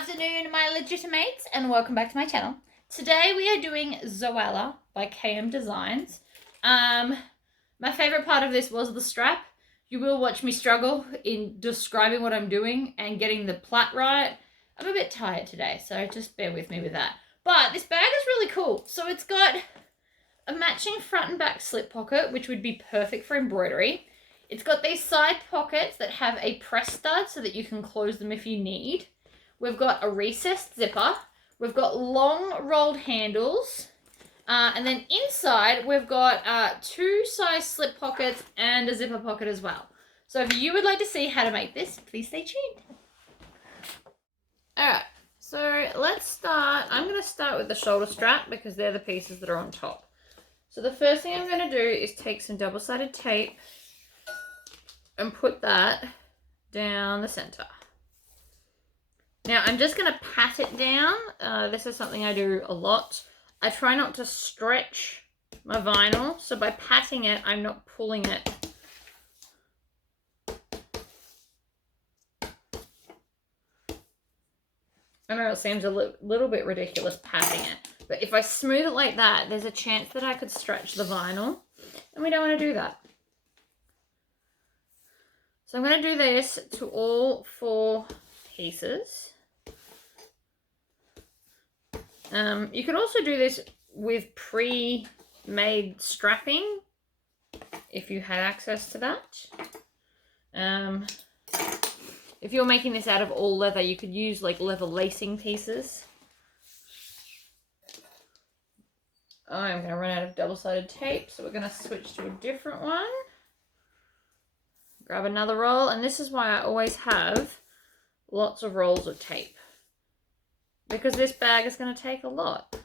afternoon, my legitimates, and welcome back to my channel. Today we are doing Zoella by KM Designs. My favorite part of this was the strap. You will watch me struggle in describing what I'm doing and getting the plait right. I'm a bit tired today, so just bear with me with that. But this bag is really cool. So it's got a matching front and back slip pocket, which would be perfect for embroidery. It's got these side pockets that have a press stud so that you can close them if you need. We've got a recessed zipper. We've got long rolled handles. And then inside, we've got two size slip pockets and a zipper pocket as well. So if you would like to see how to make this, please stay tuned. Alright, so let's start. I'm going to start with the shoulder strap because they're the pieces that are on top. So the first thing I'm going to do is take some double-sided tape and put that down the center. Now I'm just going to pat it down. This is something I do a lot. I try not to stretch my vinyl, so by patting it, I'm not pulling it. I know it seems a little bit ridiculous patting it, but if I smooth it like that, there's a chance that I could stretch the vinyl, and we don't want to do that. So I'm going to do this to all four pieces. You can also do this with pre-made strapping if you had access to that. If you're making this out of all leather, you could use like leather lacing pieces. I'm going to run out of double-sided tape, so we're going to switch to a different one. Grab another roll, and this is why I always have lots of rolls of tape, because this bag is going to take a lot.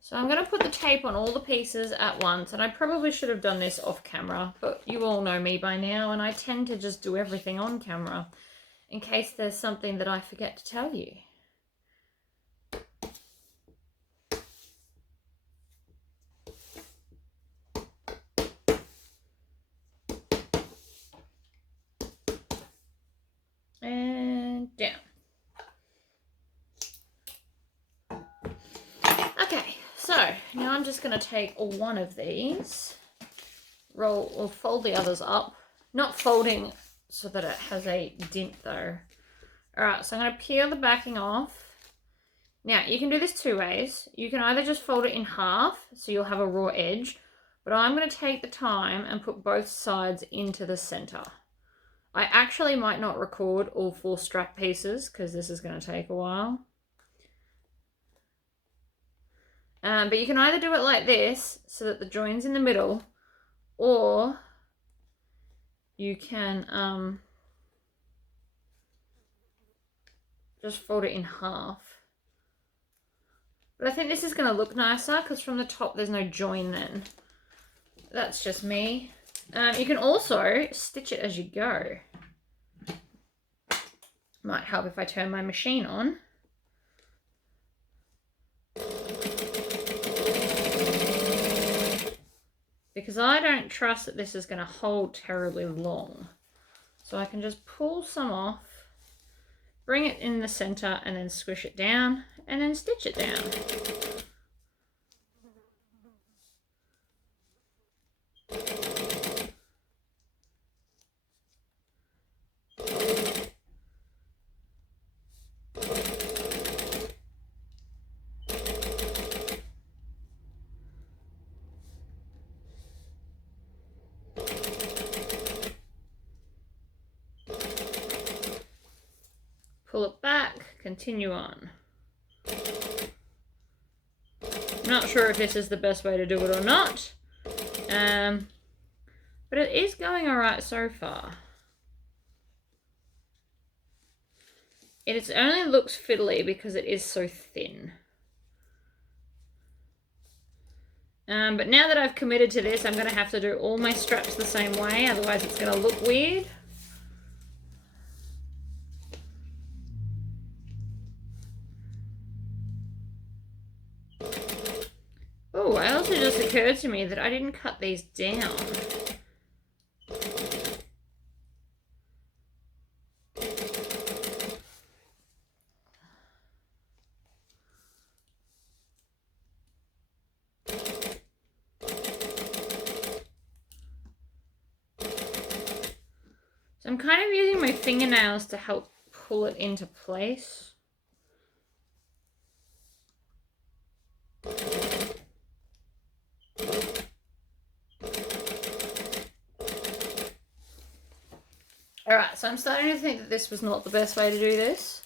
So I'm going to put the tape on all the pieces at once, and I probably should have done this off camera, but you all know me by now, and I tend to just do everything on camera in case there's something that I forget to tell you. And down. Okay, so now I'm just going to take one of these, roll or fold the others up, not folding so that it has a dent though. Alright, so I'm going to peel the backing off. Now you can do this two ways. You can either just fold it in half so you'll have a raw edge, but I'm going to take the time and put both sides into the center. I actually might not record all four strap pieces because this is going to take a while. But you can either do it like this so that the join's in the middle, or you can just fold it in half. But I think this is going to look nicer because from the top there's no join then. That's just me. You can also stitch it as you go. Might help if I turn my machine on. Because I don't trust that this is going to hold terribly long. So I can just pull some off, bring it in the center, and then squish it down, and then stitch it down. Pull it back, continue on. I'm not sure if this is the best way to do it or not, but it is going alright so far. It only looks fiddly because it is so thin. But now that I've committed to this, I'm going to have to do all my straps the same way, otherwise it's going to look weird. Oh, it also just occurred to me that I didn't cut these down. So I'm kind of using my fingernails to help pull it into place. Alright, so I'm starting to think that this was not the best way to do this.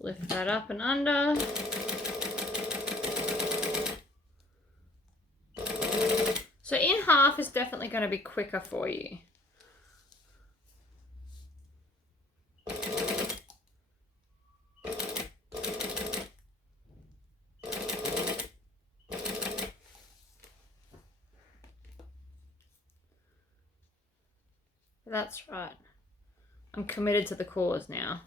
Lift that up and under. So in half is definitely going to be quicker for you. That's right. I'm committed to the cause now.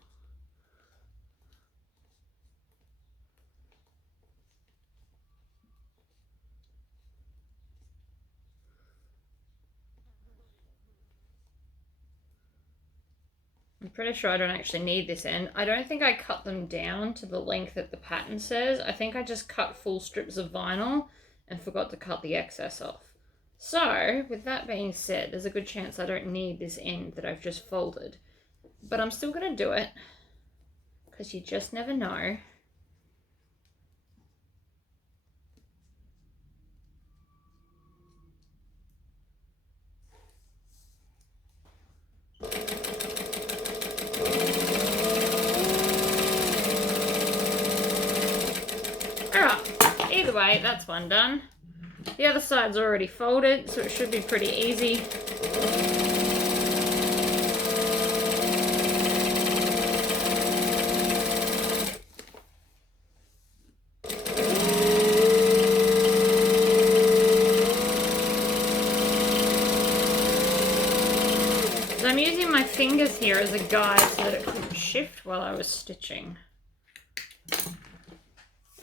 I'm pretty sure I don't actually need this end. I don't think I cut them down to the length that the pattern says. I think I just cut full strips of vinyl and forgot to cut the excess off. So, with that being said, there's a good chance I don't need this end that I've just folded. But I'm still going to do it, because you just never know. Alright, either way, that's one done. The other side's already folded, so it should be pretty easy. So I'm using my fingers here as a guide so that it couldn't shift while I was stitching.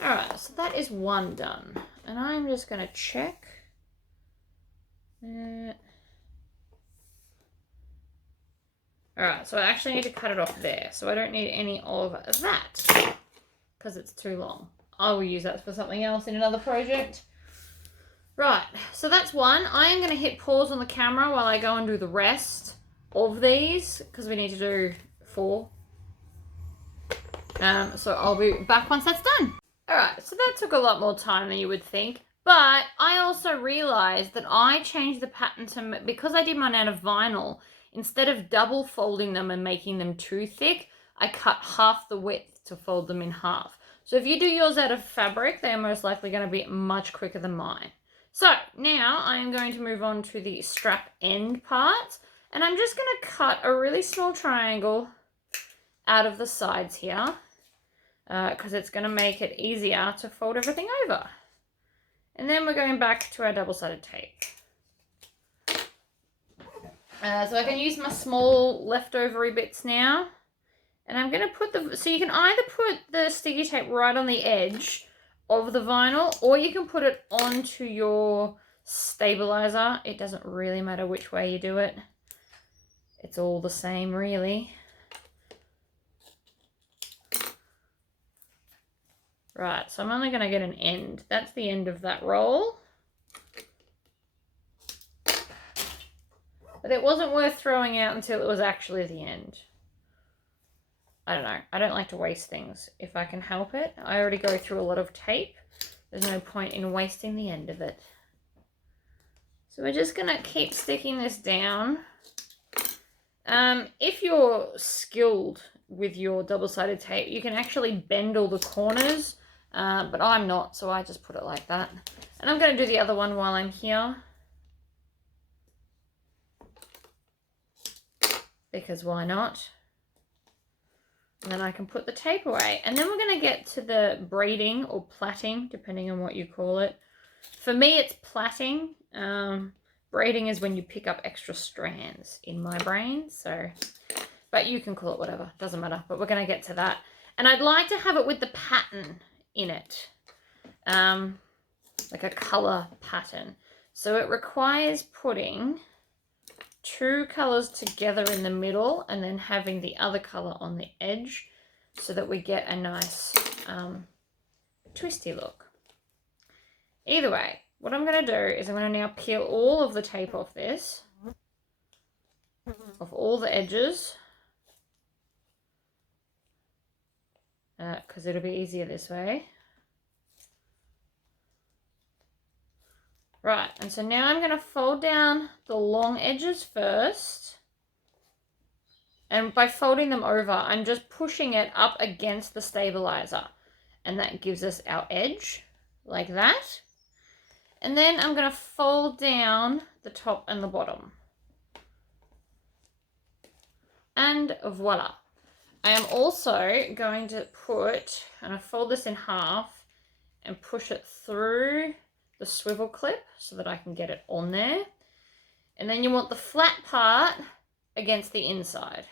Alright, so that is one done. And I'm just going to check. Alright, so I actually need to cut it off there. So I don't need any of that, because it's too long. I will use that for something else in another project. Right, so that's one. I am going to hit pause on the camera while I go and do the rest of these, because we need to do 4. So I'll be back once that's done. Alright, so that took a lot more time than you would think. But I also realized that I changed the pattern to, because I did mine out of vinyl, instead of double folding them and making them too thick, I cut half the width to fold them in half. So if you do yours out of fabric, they are most likely going to be much quicker than mine. So now I am going to move on to the strap end part. And I'm just going to cut a really small triangle out of the sides here, because it's going to make it easier to fold everything over. And then we're going back to our double-sided tape. So I can use my small leftover bits now. And I'm going to put the, so you can either put the sticky tape right on the edge of the vinyl, or you can put it onto your stabilizer. It doesn't really matter which way you do it. It's all the same, really. Right, so I'm only going to get an end. That's the end of that roll. But it wasn't worth throwing out until it was actually the end. I don't know. I don't like to waste things if I can help it. I already go through a lot of tape. There's no point in wasting the end of it. So we're just going to keep sticking this down. If you're skilled with your double-sided tape, you can actually bend all the corners, but I'm not, so I just put it like that. And I'm going to do the other one while I'm here, because why not? And then I can put the tape away. And then we're going to get to the braiding or plaiting, depending on what you call it. For me, it's plaiting. Braiding is when you pick up extra strands in my brain. So, but you can call it whatever, doesn't matter, but we're going to get to that. And I'd like to have it with the pattern in it, like a color pattern. So it requires putting 2 colors together in the middle and then having the other color on the edge so that we get a nice twisty look. Either way, what I'm going to do is I'm going to now peel all of the tape off this, off all the edges, because it'll be easier this way. Right, and so now I'm going to fold down the long edges first. And by folding them over, I'm just pushing it up against the stabilizer. And that gives us our edge, like that. And then I'm going to fold down the top and the bottom. And voila. I am also going to fold this in half and push it through the swivel clip so that I can get it on there. And then you want the flat part against the inside,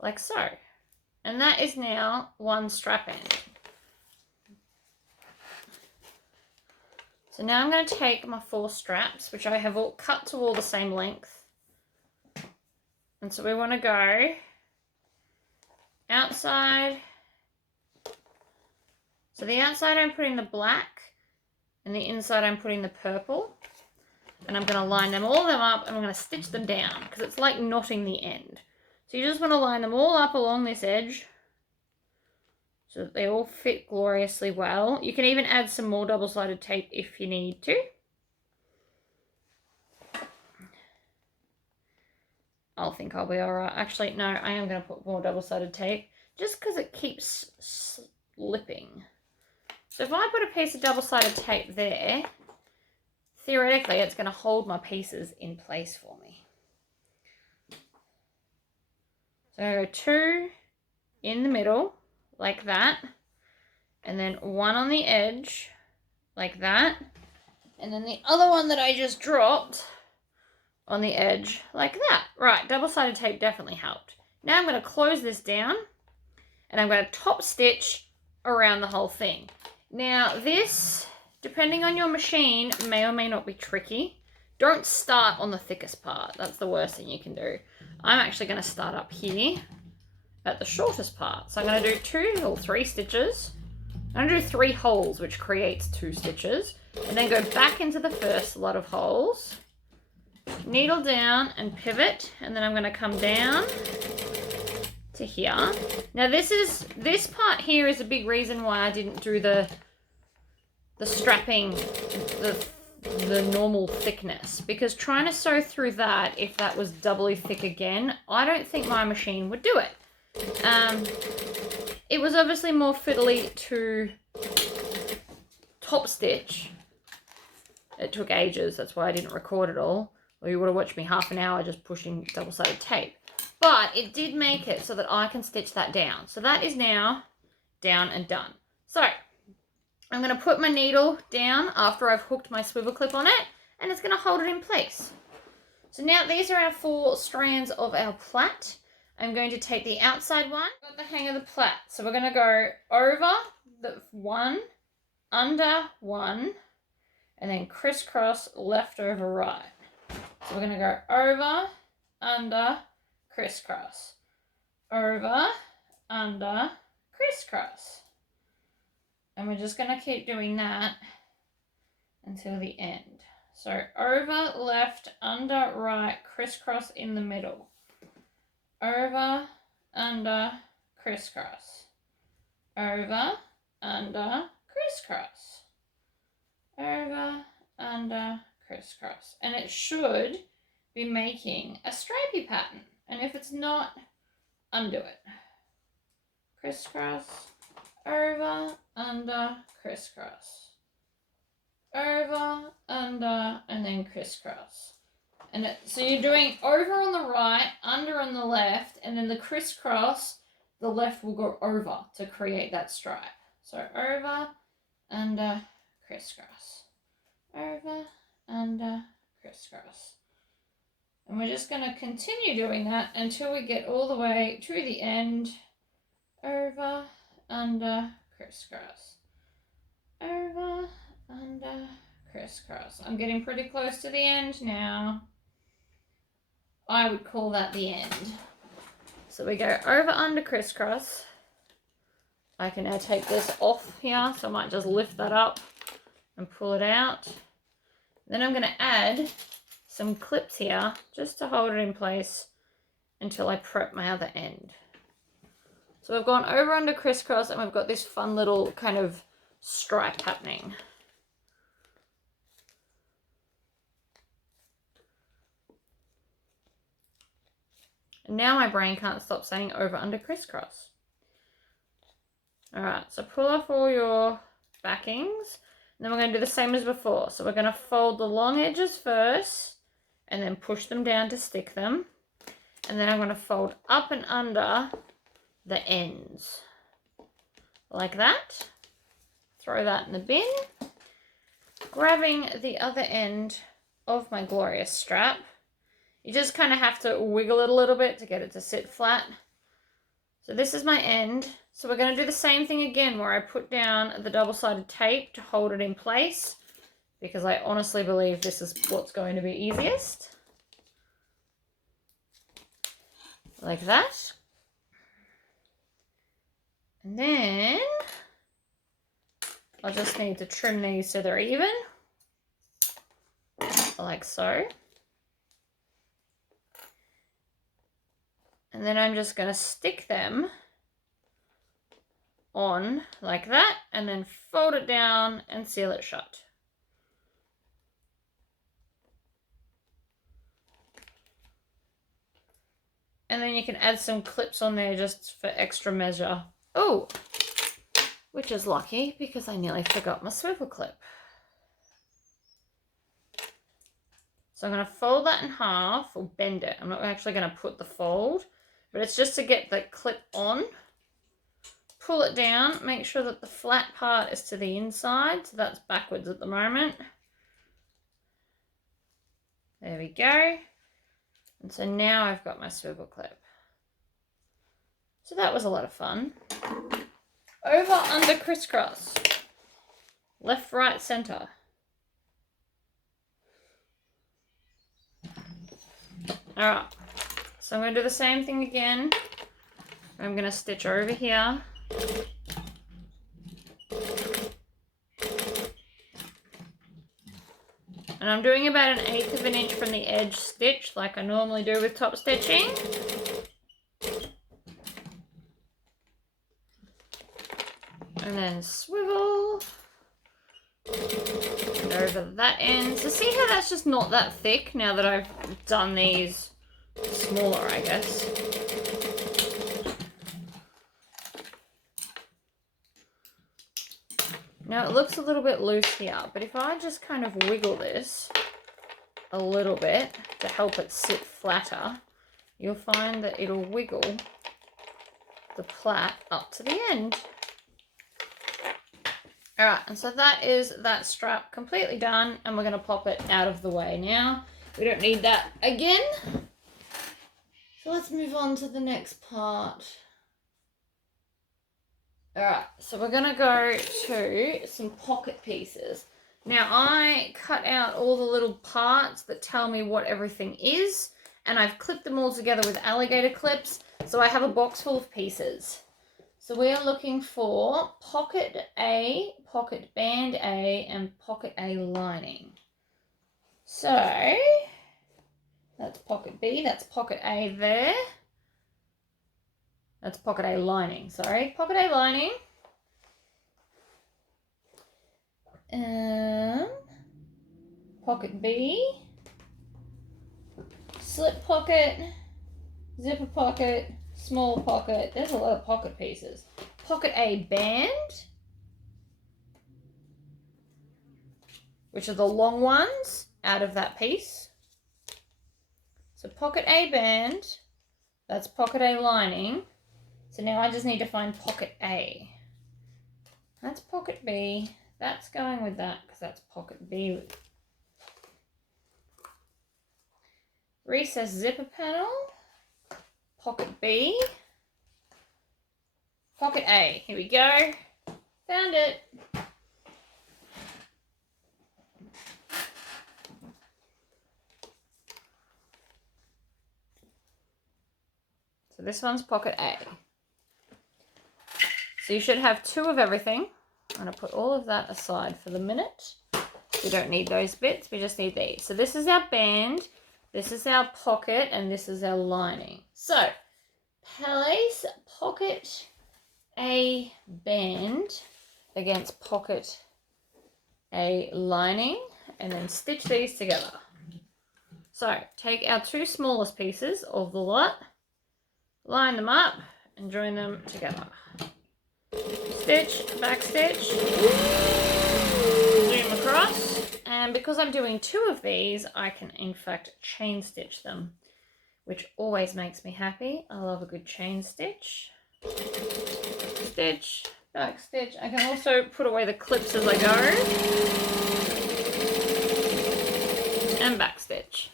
like so. And that is now one strap end. So now I'm going to take my 4 straps, which I have all cut to all the same length. And so we want to go outside. So the outside I'm putting the black, and the inside I'm putting the purple. And I'm going to line all of them up, and I'm going to stitch them down because it's like knotting the end. So you just want to line them all up along this edge so that they all fit gloriously well. You can even add some more double-sided tape if you need to. I think I'll be alright. Actually, no, I am going to put more double-sided tape just because it keeps slipping. So if I put a piece of double-sided tape there, theoretically it's going to hold my pieces in place for me. So I'm going to go 2 in the middle, like that, and then 1 on the edge, like that, and then the other one that I just dropped on the edge, like that. Right, double-sided tape definitely helped. Now I'm going to close this down, and I'm going to top stitch around the whole thing. Now this, depending on your machine, may or may not be tricky. Don't start on the thickest part. That's the worst thing you can do. I'm actually going to start up here at the shortest part. So I'm going to do 2 or 3 stitches. I'm going to do 3 holes, which creates 2 stitches. And then go back into the first lot of holes. Needle down and pivot. And then I'm going to come down to here. Now this part here is a big reason why I didn't do the strapping, the normal thickness, because trying to sew through that, if that was doubly thick again, I don't think my machine would do it. It was obviously more fiddly to top stitch. It took ages, that's why I didn't record it all, or you would have watched me half an hour just pushing double-sided tape. But it did make it so that I can stitch that down. So that is now down and done. So I'm going to put my needle down after I've hooked my swivel clip on it, and it's going to hold it in place. So now these are our 4 strands of our plait. I'm going to take the outside one. Got the hang of the plait. So we're going to go over the 1, under 1, and then crisscross left over right. So we're going to go over, under, crisscross. Over, under, crisscross. And we're just going to keep doing that until the end. So over, left, under, right, crisscross in the middle. Over, under, crisscross. Over, under, crisscross. Over, under, crisscross. And it should be making a stripy pattern. And if it's not, undo it. Crisscross, over, under, crisscross. Over, under, and then crisscross. And so you're doing over on the right, under on the left, and then the crisscross, the left will go over to create that stripe. So over, under, crisscross. Over, under, crisscross. And we're just going to continue doing that until we get all the way to the end. Over, under, crisscross. Over, under, crisscross. I'm getting pretty close to the end now. I would call that the end. So we go over, under, crisscross. I can now take this off here, so I might just lift that up and pull it out. Then I'm going to add some clips here just to hold it in place until I prep my other end. So we've gone over, under, crisscross, and we've got this fun little kind of stripe happening. And now my brain can't stop saying over, under, crisscross. All right, so pull off all your backings. And then we're going to do the same as before. So we're going to fold the long edges first and then push them down to stick them. And then I'm going to fold up and under the ends. Like that. Throw that in the bin. Grabbing the other end of my glorious strap. You just kind of have to wiggle it a little bit to get it to sit flat. So this is my end. So we're going to do the same thing again where I put down the double-sided tape to hold it in place because I honestly believe this is what's going to be easiest. Like that. And then I'll just need to trim these so they're even. Like so. And then I'm just going to stick them on like that and then fold it down and seal it shut. And then you can add some clips on there just for extra measure. Oh, which is lucky because I nearly forgot my swivel clip. So I'm going to fold that in half or bend it. I'm not actually going to put the fold, but it's just to get the clip on. Pull it down, make sure that the flat part is to the inside, so that's backwards at the moment. There we go. And so now I've got my swivel clip. So that was a lot of fun. Over, under, crisscross. Left, right, center. Alright, so I'm going to do the same thing again. I'm going to stitch over here. And I'm doing about 1/8 of an inch from the edge stitch like I normally do with top stitching. And then swivel. And over that end. So see how that's just not that thick now that I've done these smaller, I guess. Now it looks a little bit loose here, but if I just kind of wiggle this a little bit to help it sit flatter, you'll find that it'll wiggle the plait up to the end. Alright, and so that is that strap completely done, and we're going to pop it out of the way now. We don't need that again. So let's move on to the next part. Alright, so we're going to go to some pocket pieces. Now I cut out all the little parts that tell me what everything is, and I've clipped them all together with alligator clips, so I have a box full of pieces. So we are looking for pocket A, pocket band A, and pocket A lining. So that's pocket B, that's pocket A there. That's pocket A lining, sorry. Pocket A lining. Pocket B. Slip pocket. Zipper pocket. Small pocket. There's a lot of pocket pieces. Pocket A band. Which are the long ones out of that piece. So pocket A band. That's pocket A lining. So now I just need to find pocket A. That's pocket B. That's going with that because that's pocket B. recess zipper panel, pocket B, pocket A. Here we go. Found it. So this one's pocket A. So you should have 2 of everything. I'm going to put all of that aside for the minute. We don't need those bits, we just need these. So this is our band, this is our pocket, and this is our lining. So place pocket A band against pocket A lining, and then stitch these together. So take our 2 smallest pieces of the lot, line them up, and join them together. Stitch, back stitch, zoom across, and because I'm doing 2 of these, I can in fact chain stitch them, which always makes me happy. I love a good chain stitch. Stitch, back stitch. I can also put away the clips as I go, and back stitch.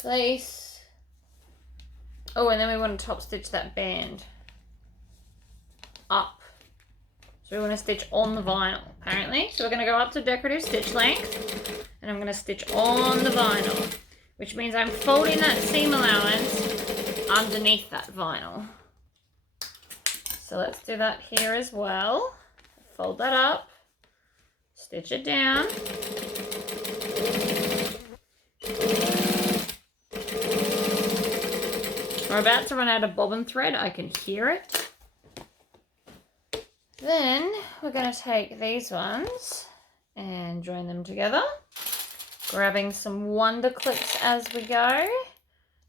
Place. Oh, and then we want to top stitch that band up. So we want to stitch on the vinyl, apparently. So we're going to go up to decorative stitch length, and I'm going to stitch on the vinyl, which means I'm folding that seam allowance underneath that vinyl. So let's do that here as well. Fold that up, stitch it down. We're about to run out of bobbin thread, I can hear it. Then we're going to take these ones and join them together, grabbing some wonder clips as we go.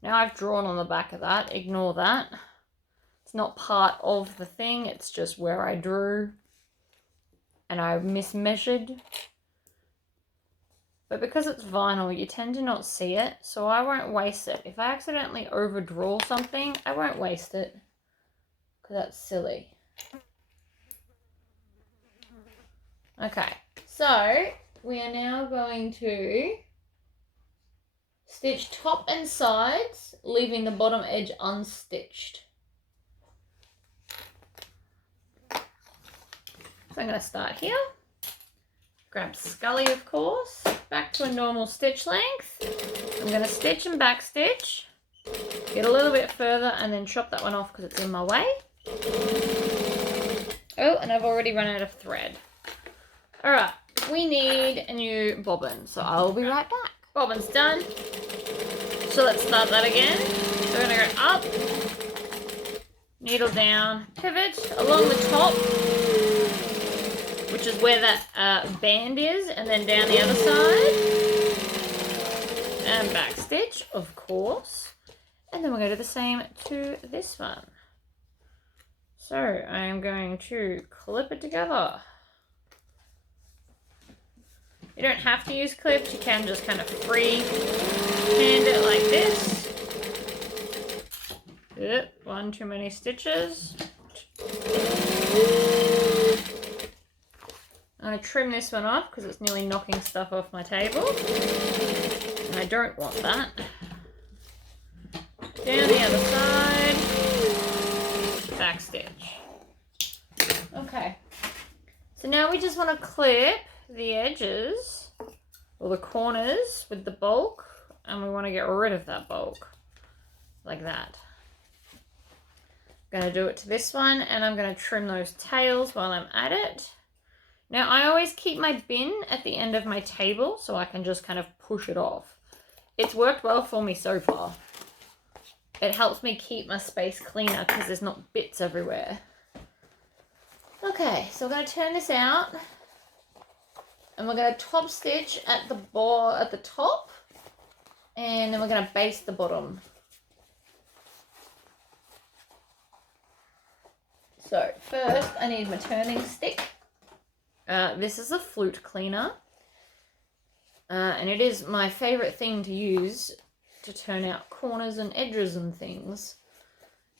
Now I've drawn on the back of that, ignore that. It's not part of the thing, it's just where I drew and I mismeasured. But because it's vinyl, you tend to not see it, so I won't waste it. If I accidentally overdraw something, I won't waste it, because that's silly. Okay, so we are now going to stitch top and sides, leaving the bottom edge unstitched. So I'm going to start here. Grab Scully, of course, back to a normal stitch length. I'm going to stitch and back stitch, get a little bit further, and then chop that one off because it's in my way. Oh, and I've already run out of thread. All right, we need a new bobbin, so I'll be right back. Bobbin's done. So let's start that again. So we're going to go up, needle down, pivot along the top, which is where that band is, and then down the other side, and back stitch, of course, and then we're going to do the same to this one. So I'm going to clip it together. You don't have to use clips, you can just kind of free hand it like this. Yep, 1 too many stitches. I'm going to trim this one off because it's nearly knocking stuff off my table. And I don't want that. Down the other side. Back stitch. Okay. So now we just want to clip the edges, or the corners, with the bulk. And we want to get rid of that bulk. Like that. I'm going to do it to this one, and I'm going to trim those tails while I'm at it. Now, I always keep my bin at the end of my table so I can just kind of push it off. It's worked well for me so far. It helps me keep my space cleaner because there's not bits everywhere. Okay, so we're going to turn this out. And we're going to top stitch at the top. And then we're going to baste the bottom. So, first I need my turning stick. This is a flute cleaner, and it is my favourite thing to use to turn out corners and edges and things.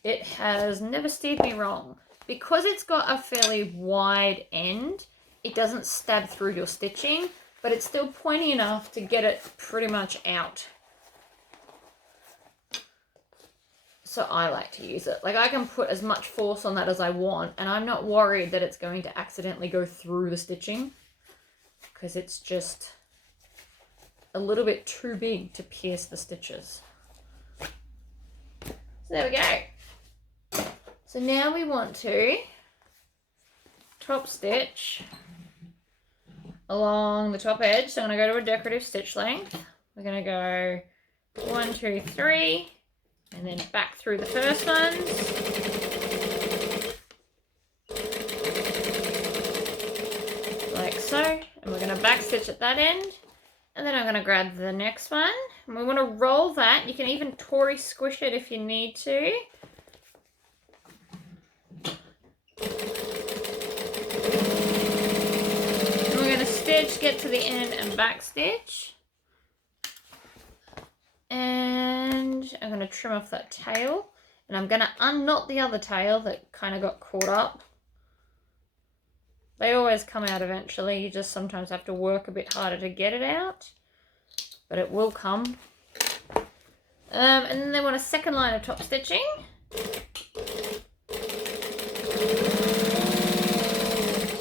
it has never steered me wrong. Because it's got a fairly wide end, it doesn't stab through your stitching, but it's still pointy enough to get it pretty much out. So I like to use it. Like, I can put as much force on that as I want, and I'm not worried that it's going to accidentally go through the stitching, because it's just a little bit too big to pierce the stitches. So there we go. So now we want to top stitch along the top edge. So I'm going to go to a decorative stitch length. We're going to go 1, 2, 3, and then back through the first ones. Like so. And we're going to back stitch at that end. And then I'm going to grab the next one. And we want to roll that. You can even Tory squish it if you need to. And we're going to stitch, get to the end and back stitch. And I'm going to trim off that tail. And I'm going to unknot the other tail that kind of got caught up. They always come out eventually. You just sometimes have to work a bit harder to get it out. But it will come. And then they want a second line of top stitching.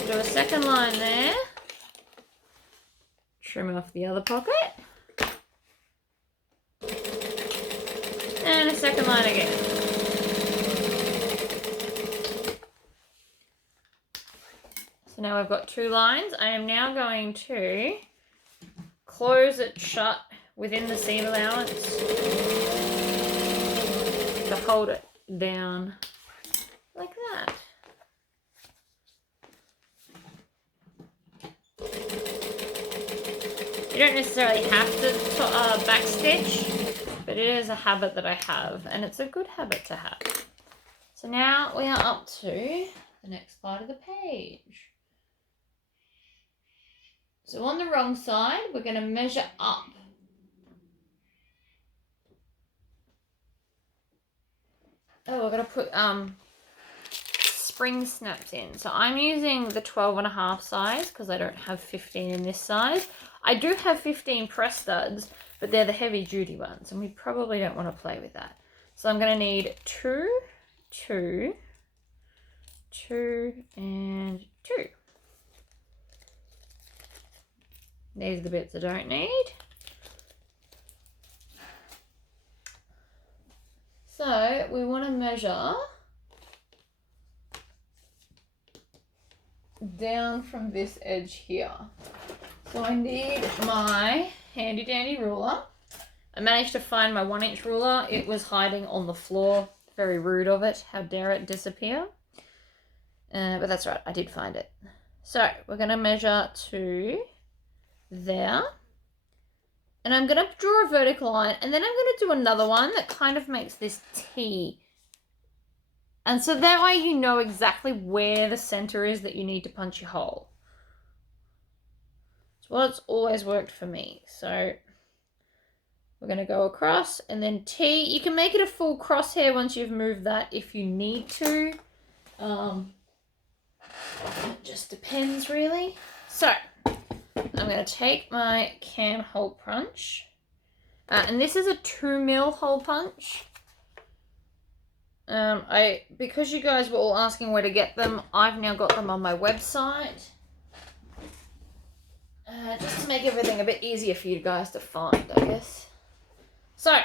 Do a second line there. Trim off the other pocket. And a second line again. So now I've got 2 lines. I am now going to close it shut within the seam allowance to hold it down like that. You don't necessarily have to back stitch, but it is a habit that I have, and it's a good habit to have. So now we are up to the next part of the page. So on the wrong side, we're going to measure up. Oh, we're going to put spring snaps in. So I'm using the 12.5 size because I don't have 15 in this size. I do have 15 press studs, but they're the heavy duty ones, and we probably don't want to play with that. So I'm going to need 2, 2, 2, and 2. These are the bits I don't need. So we want to measure down from this edge here. So I need my handy dandy ruler. I managed to find my 1-inch ruler. It was hiding on the floor. Very rude of it. How dare it disappear? But that's right, I did find it. So we're going to measure to there, and I'm going to draw a vertical line, and then I'm going to do another one that kind of makes this T, and so that way you know exactly where the center is that you need to punch your hole. It's what's always worked for me. So we're going to go across and then T. You can make it a full crosshair once you've moved that if you need to. It just depends really. So I'm going to take my cam hole punch, and this is a 2mm hole punch. Because you guys were all asking where to get them, I've now got them on my website, just to make everything a bit easier for you guys to find, I guess. So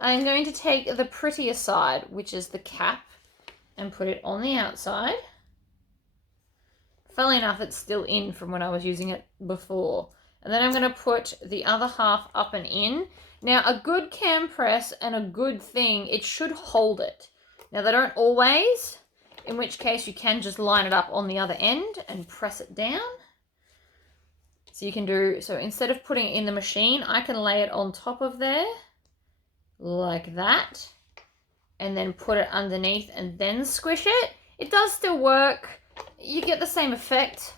I'm going to take the prettier side, which is the cap, and put it on the outside. Funnily enough, it's still in from when I was using it before. And then I'm going to put the other half up and in. Now, a good cam press and a good thing, it should hold it. Now, they don't always, in which case you can just line it up on the other end and press it down. So you can do, so instead of putting it in the machine, I can lay it on top of there, like that, and then put it underneath and then squish it. It does still work. You get the same effect.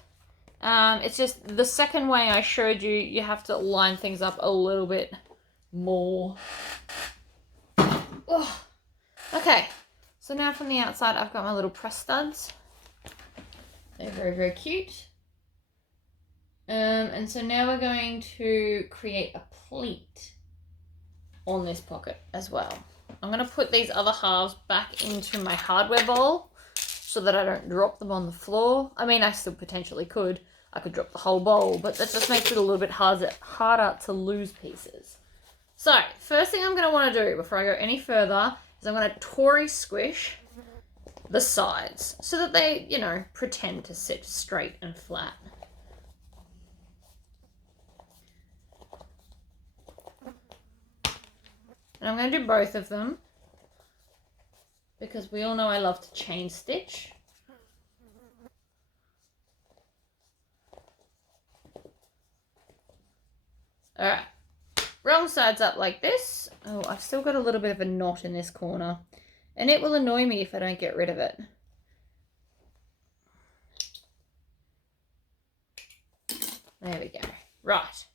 It's just the second way I showed you, you have to line things up a little bit more. Oh. Okay, So now from the outside, I've got my little press studs. They're very, very cute. And so now we're going to create a pleat on this pocket as well. I'm going to put these other halves back into my hardware bowl so that I don't drop them on the floor. I mean, I still potentially could. I could drop the whole bowl, but that just makes it a little bit harder to lose pieces. So, first thing I'm going to want to do before I go any further is I'm going to Tory squish the sides so that they, you know, pretend to sit straight and flat. And I'm going to do both of them because we all know I love to chain stitch. Alright, wrong sides up like this. Oh, I've still got a little bit of a knot in this corner. And it will annoy me if I don't get rid of it. There we go. Right.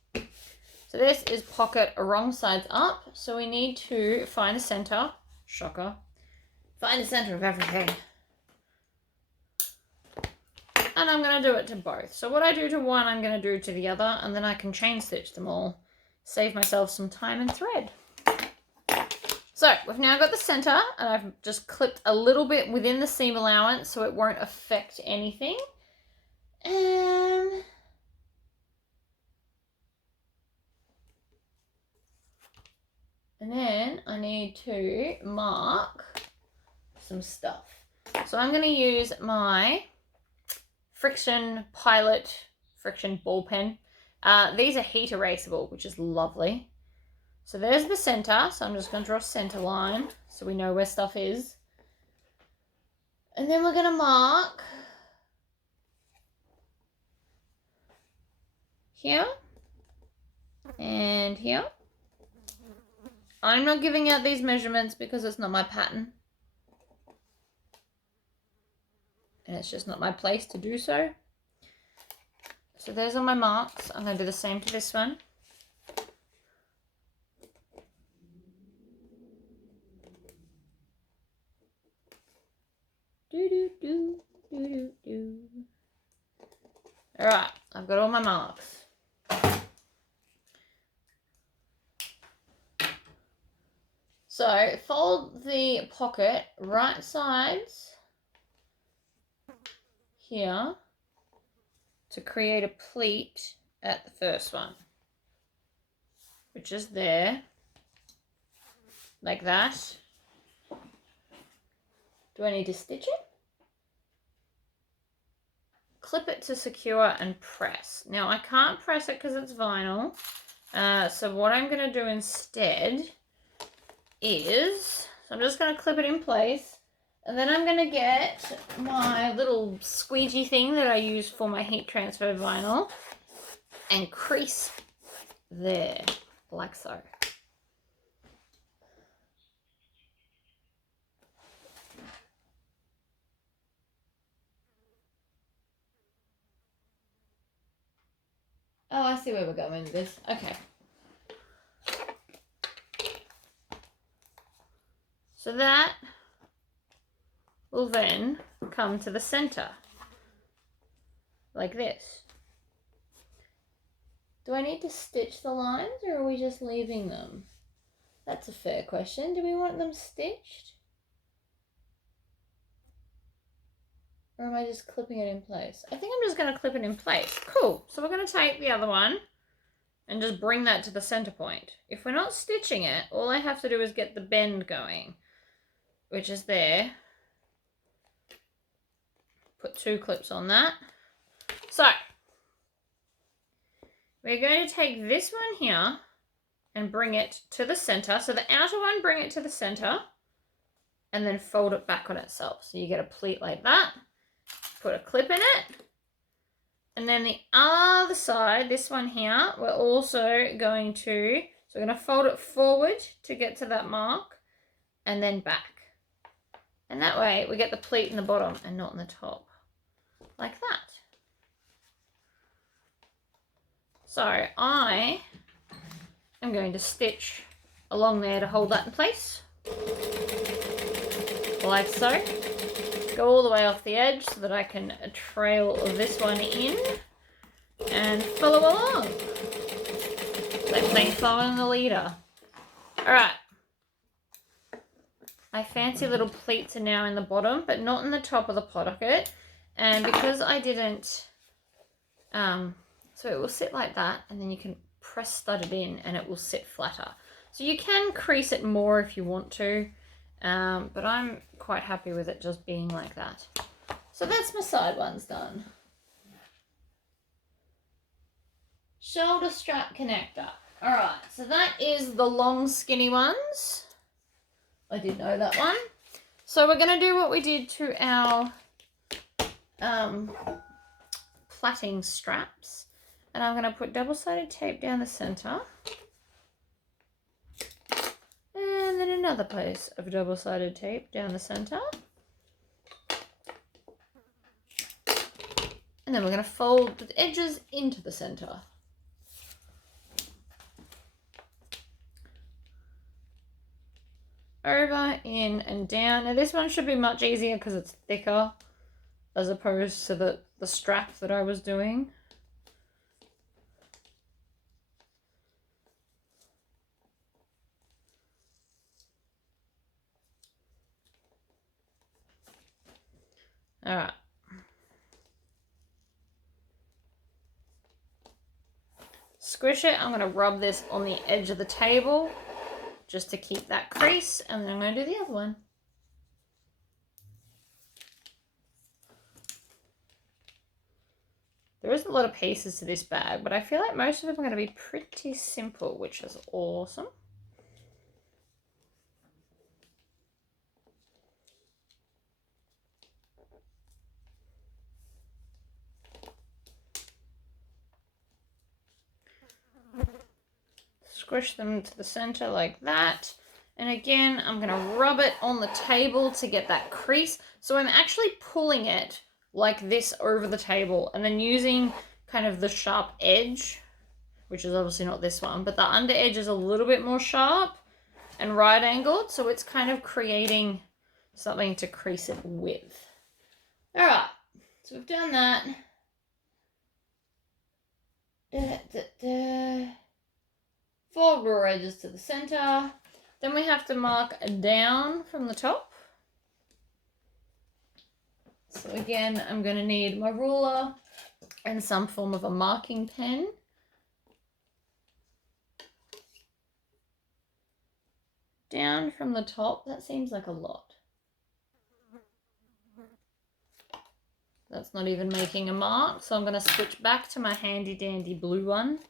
So this is pocket wrong sides up. So we need to find the center. Shocker. Find the center of everything. And I'm going to do it to both. So what I do to one, I'm going to do to the other. And then I can chain stitch them all. Save myself some time and thread. So we've now got the center. And I've just clipped a little bit within the seam allowance so it won't affect anything. And then I need to mark some stuff. So I'm going to use my Friction Pilot Friction ball pen. These are heat erasable, which is lovely. So there's the center. So I'm just going to draw a center line so we know where stuff is. And then we're going to mark here and here. I'm not giving out these measurements because it's not my pattern. And it's just not my place to do so. So there's all my marks. I'm going to do the same to this one. Alright, I've got all my marks. So fold the pocket right sides here to create a pleat at the first one, which is there, like that. Do I need to stitch it? Clip it to secure and press. Now I can't press it because it's vinyl. So what I'm going to do instead is, so I'm just going to clip it in place. And then I'm going to get my little squeegee thing that I use for my heat transfer vinyl and crease there, like so. Oh, I see where we're going with this. Okay. So that will then come to the center, like this. Do I need to stitch the lines or are we just leaving them? That's a fair question. Do we want them stitched? Or am I just clipping it in place? I think I'm just going to clip it in place. Cool. So we're going to take the other one and just bring that to the center point. If we're not stitching it, all I have to do is get the bend going, which is there. Put 2 clips on that. So we're going to take this one here and bring it to the center. So the outer one, bring it to the center and then fold it back on itself. So you get a pleat like that. Put a clip in it. And then the other side, this one here, we're also going to, so we're going to fold it forward to get to that mark and then back. And that way we get the pleat in the bottom and not in the top. Like that. So I am going to stitch along there to hold that in place. like so. Go all the way off the edge so that I can trail this one in and follow along. Same thing, following the leader. Alright. My fancy little pleats are now in the bottom, but not in the top of the pocket. And because I didn't, so it will sit like that, and then you can press stud it in and it will sit flatter. So you can crease it more if you want to, but I'm quite happy with it just being like that. So that's my side ones done. Shoulder strap connector. Alright, so that is the long skinny ones. I did know that one. So we're going to do what we did to our plaiting straps. And I'm going to put double-sided tape down the center. And then another piece of double-sided tape down the center. And then we're going to fold the edges into the center. Over, in, and down. Now this one should be much easier because it's thicker as opposed to the strap that I was doing. Alright. Squish it. I'm going to rub this on the edge of the table just to keep that crease, and then I'm going to do the other one. There is a lot of pieces to this bag, but I feel like most of them are going to be pretty simple, which is awesome. Squish them to the center like that. And again, I'm going to rub it on the table to get that crease. So I'm actually pulling it like this over the table and then using kind of the sharp edge, which is obviously not this one, but the under edge is a little bit more sharp and right angled. So it's kind of creating something to crease it with. All right, so we've done that. Fold raw edges to the center. Then we have to mark down from the top. So again, I'm going to need my ruler and some form of a marking pen. Down from the top, that seems like a lot. That's not even making a mark, so I'm going to switch back to my handy dandy blue one.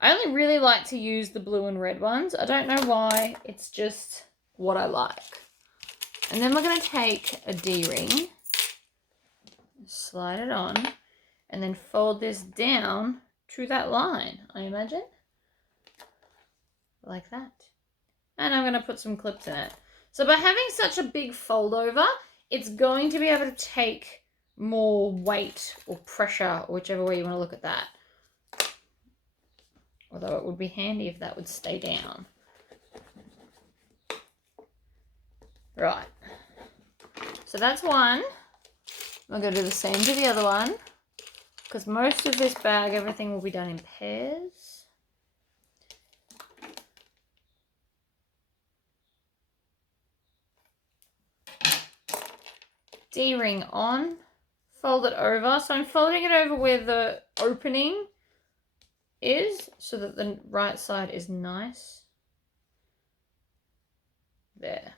I only really like to use the blue and red ones. I don't know why, it's just what I like. And then we're going to take a D-ring, slide it on, and then fold this down to that line, I imagine. Like that. And I'm going to put some clips in it. So by having such a big fold over, it's going to be able to take more weight or pressure, or whichever way you want to look at that. Although it would be handy if that would stay down. Right. So that's one. I'm going to do the same to the other one. Because most of this bag, everything will be done in pairs. D-ring on. Fold it over. So I'm folding it over where the opening is, so that the right side is nice. There.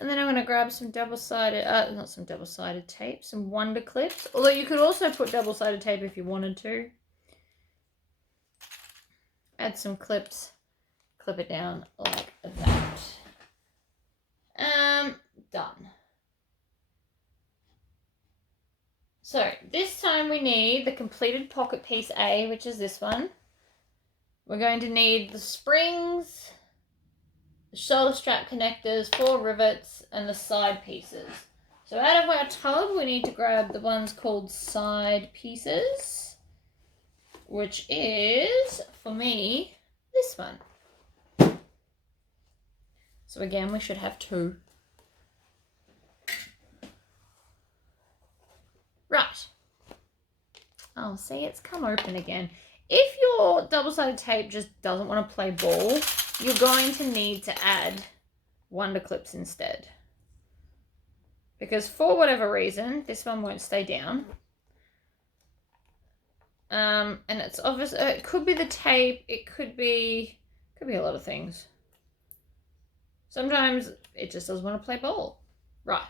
And then I'm going to grab some double-sided, not some double-sided tape, some Wonder clips. Although you could also put double-sided tape if you wanted to. Add some clips, clip it down like that. Done. So this time we need the completed pocket piece A, which is this one. We're going to need the springs, the shoulder strap connectors, 4 rivets, and the side pieces. So out of our tub, we need to grab the ones called side pieces, which is, for me, this one. So again, we should have 2. Right. Oh, see, it's come open again. If your double-sided tape just doesn't want to play ball, you're going to need to add wonder clips instead. Because for whatever reason, this one won't stay down. And it's obvious, it could be the tape, it could be a lot of things. Sometimes it just doesn't want to play ball. Right.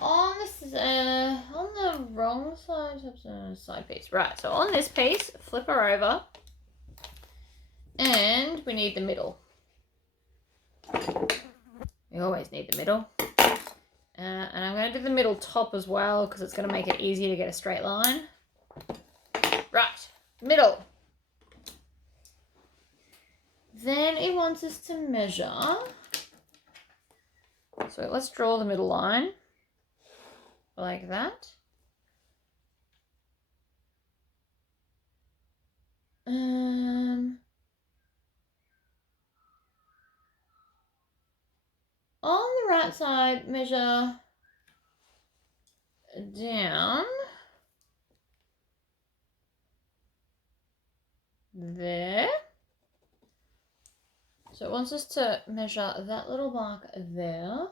On this, on the wrong side piece. Right, so on this piece, flip her over. And we need the middle. We always need the middle. And I'm going to do the middle top as well because it's going to make it easier to get a straight line. Right, middle. Then it wants us to measure. So let's draw the middle line. Like that. On the right side, measure down there. So it wants us to measure that little mark there.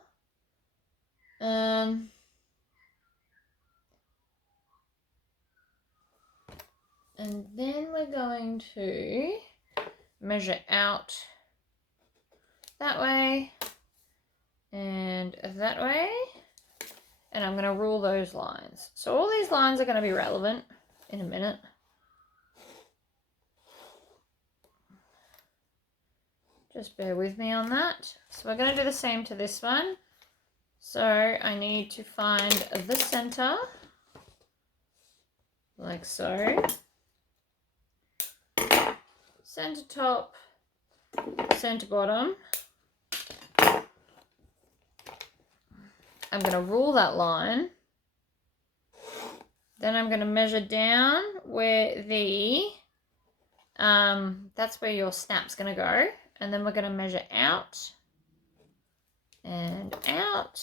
And then we're going to measure out that way and that way. And I'm going to rule those lines. So all these lines are going to be relevant in a minute. Just bear with me on that. So we're going to do the same to this one. So I need to find the center, like so. Center top, center bottom. I'm going to rule that line. Then I'm going to measure down where the, that's where your snap's going to go. And then we're going to measure out and out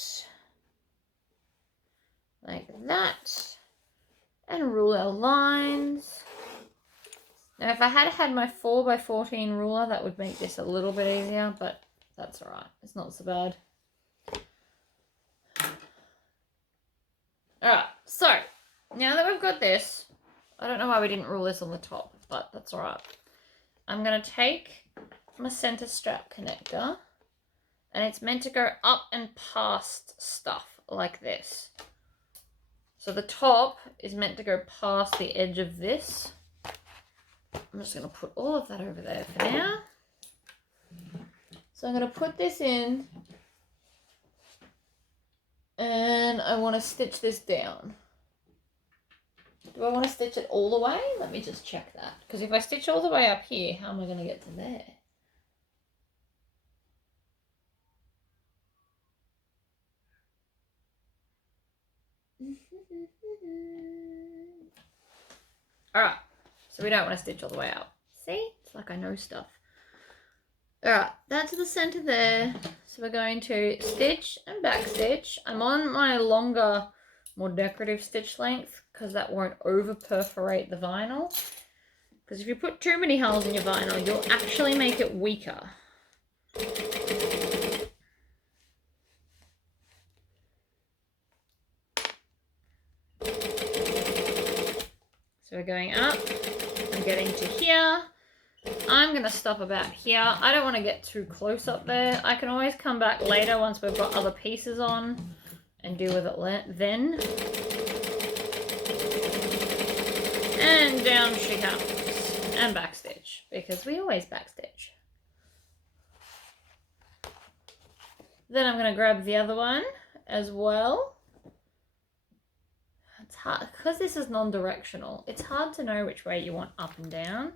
like that and rule our lines. Now if I had had my 4x14 ruler, that would make this a little bit easier, but that's all right. It's not so bad. All right, so now that we've got this, I don't know why we didn't rule this on the top, but that's all right. I'm going to take my center strap connector, and it's meant to go up and past stuff like this. So the top is meant to go past the edge of this. I'm just going to put all of that over there for now. So I'm going to put this in, and I want to stitch this down. Do I want to stitch it all the way? Let me just check that. Because if I stitch all the way up here, how am I going to get to there? Alright, so we don't want to stitch all the way out. See? It's like I know stuff. Alright, that's the center there. So we're going to stitch and back stitch. I'm on my longer, more decorative stitch length because that won't over perforate the vinyl. Because if you put too many holes in your vinyl, you'll actually make it weaker. So we're going up, I'm getting to here. I'm going to stop about here. I don't want to get too close up there. I can always come back later once we've got other pieces on and deal with it then. And down she comes. And backstitch, because we always backstitch. Then I'm going to grab the other one as well. It's hard, because this is non-directional, it's hard to know which way you want up and down.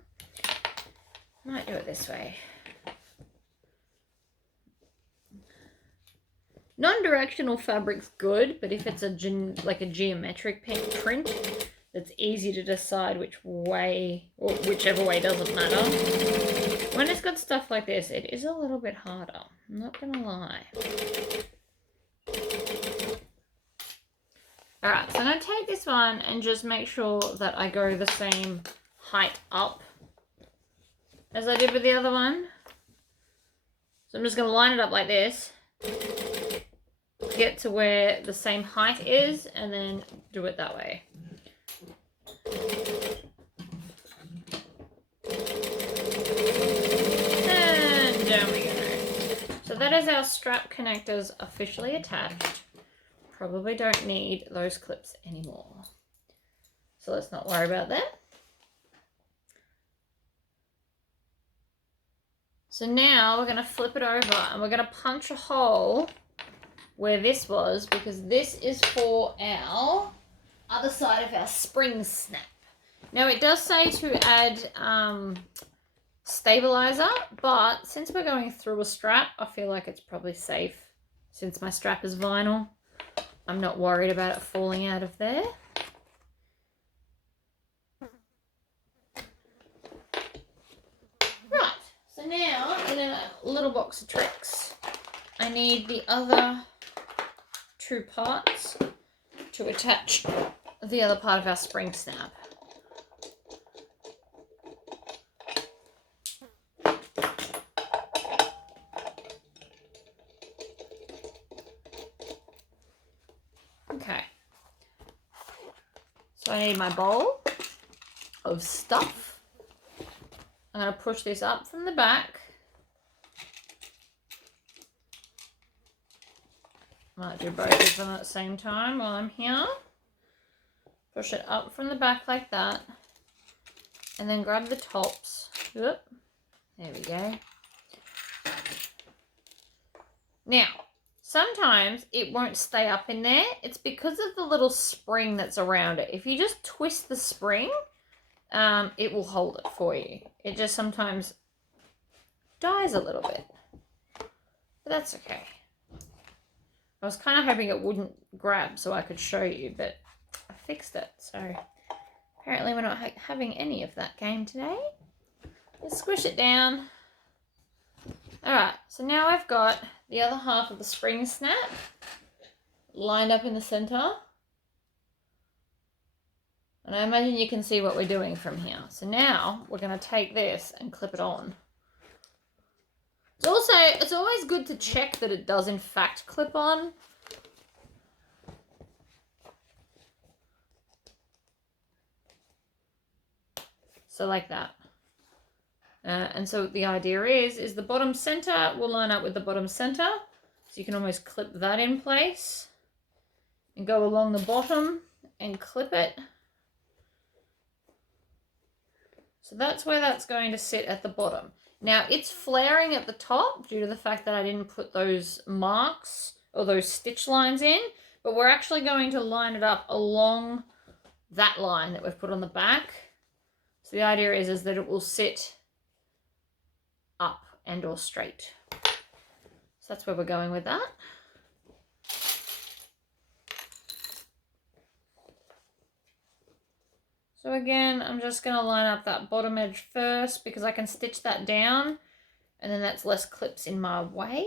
Might do it this way. Non-directional fabric's good, but if it's a geometric print, it's easy to decide which way, or whichever way doesn't matter. When it's got stuff like this, it is a little bit harder. I'm not gonna lie. Alright, so I'm gonna take this one and just make sure that I go the same height up as I did with the other one. So I'm just gonna line it up like this, get to where the same height is, and then do it that way. And down we go. So that is our strap connectors officially attached. Probably don't need those clips anymore. So let's not worry about that. So now we're going to flip it over and we're going to punch a hole where this was, because this is for our other side of our spring snap. Now it does say to add stabilizer, but since we're going through a strap, I feel like it's probably safe. Since my strap is vinyl, I'm not worried about it falling out of there. Right, so now in a little box of tricks, I need the other two parts to attach the other part of our spring snap. Okay, so I need my bowl of stuff. I'm going to push this up from the back. Might do both of them at the same time while I'm here. Push it up from the back like that. And then grab the tops. Oop. There we go. Now, sometimes it won't stay up in there. It's because of the little spring that's around it. If you just twist the spring, it will hold it for you. It just sometimes dies a little bit. But that's okay. I was kind of hoping it wouldn't grab so I could show you, but I fixed it. So apparently we're not having any of that game today. Let's squish it down. Alright, so now I've got the other half of the spring snap lined up in the center. And I imagine you can see what we're doing from here. So now we're going to take this and clip it on. It's always good to check that it does in fact clip on. So like that. And so the idea is the bottom center will line up with the bottom center. So you can almost clip that in place and go along the bottom and clip it. So that's where that's going to sit at the bottom. Now it's flaring at the top due to the fact that I didn't put those marks or those stitch lines in, but we're actually going to line it up along that line that we've put on the back. So the idea is that it will sit up and or straight. So that's where we're going with that. So again, I'm just going to line up that bottom edge first because I can stitch that down and then that's less clips in my way.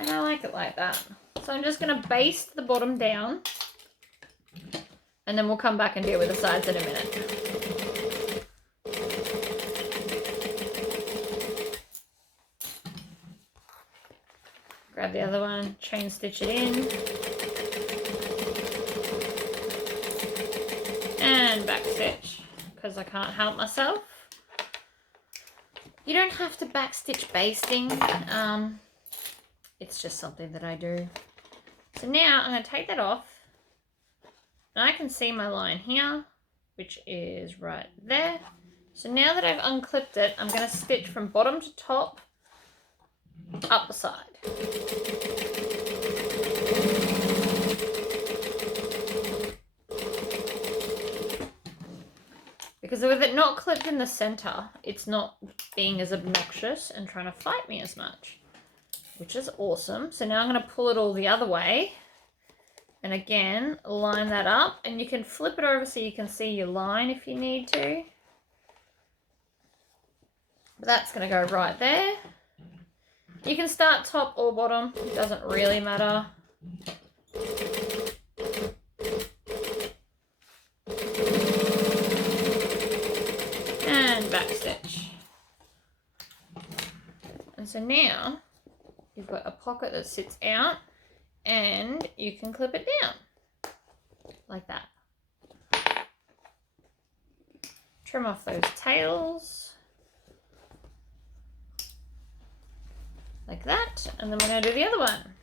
And I like it like that. So I'm just going to baste the bottom down and then we'll come back and deal with the sides in a minute. Grab the other one, chain stitch it in. And back stitch, because I can't help myself. You don't have to back stitch basting. It's just something that I do. So now I'm going to take that off. And I can see my line here, which is right there. So now that I've unclipped it, I'm going to stitch from bottom to top, up the side. Because with it not clipped in the center, it's not being as obnoxious and trying to fight me as much, which is awesome. So now I'm going to pull it all the other way. And again, line that up. And you can flip it over so you can see your line if you need to. That's going to go right there. You can start top or bottom. It doesn't really matter. And back stitch. And so now you've got a pocket that sits out and you can clip it down like that. Trim off those tails like that, and then we're going to do the other one.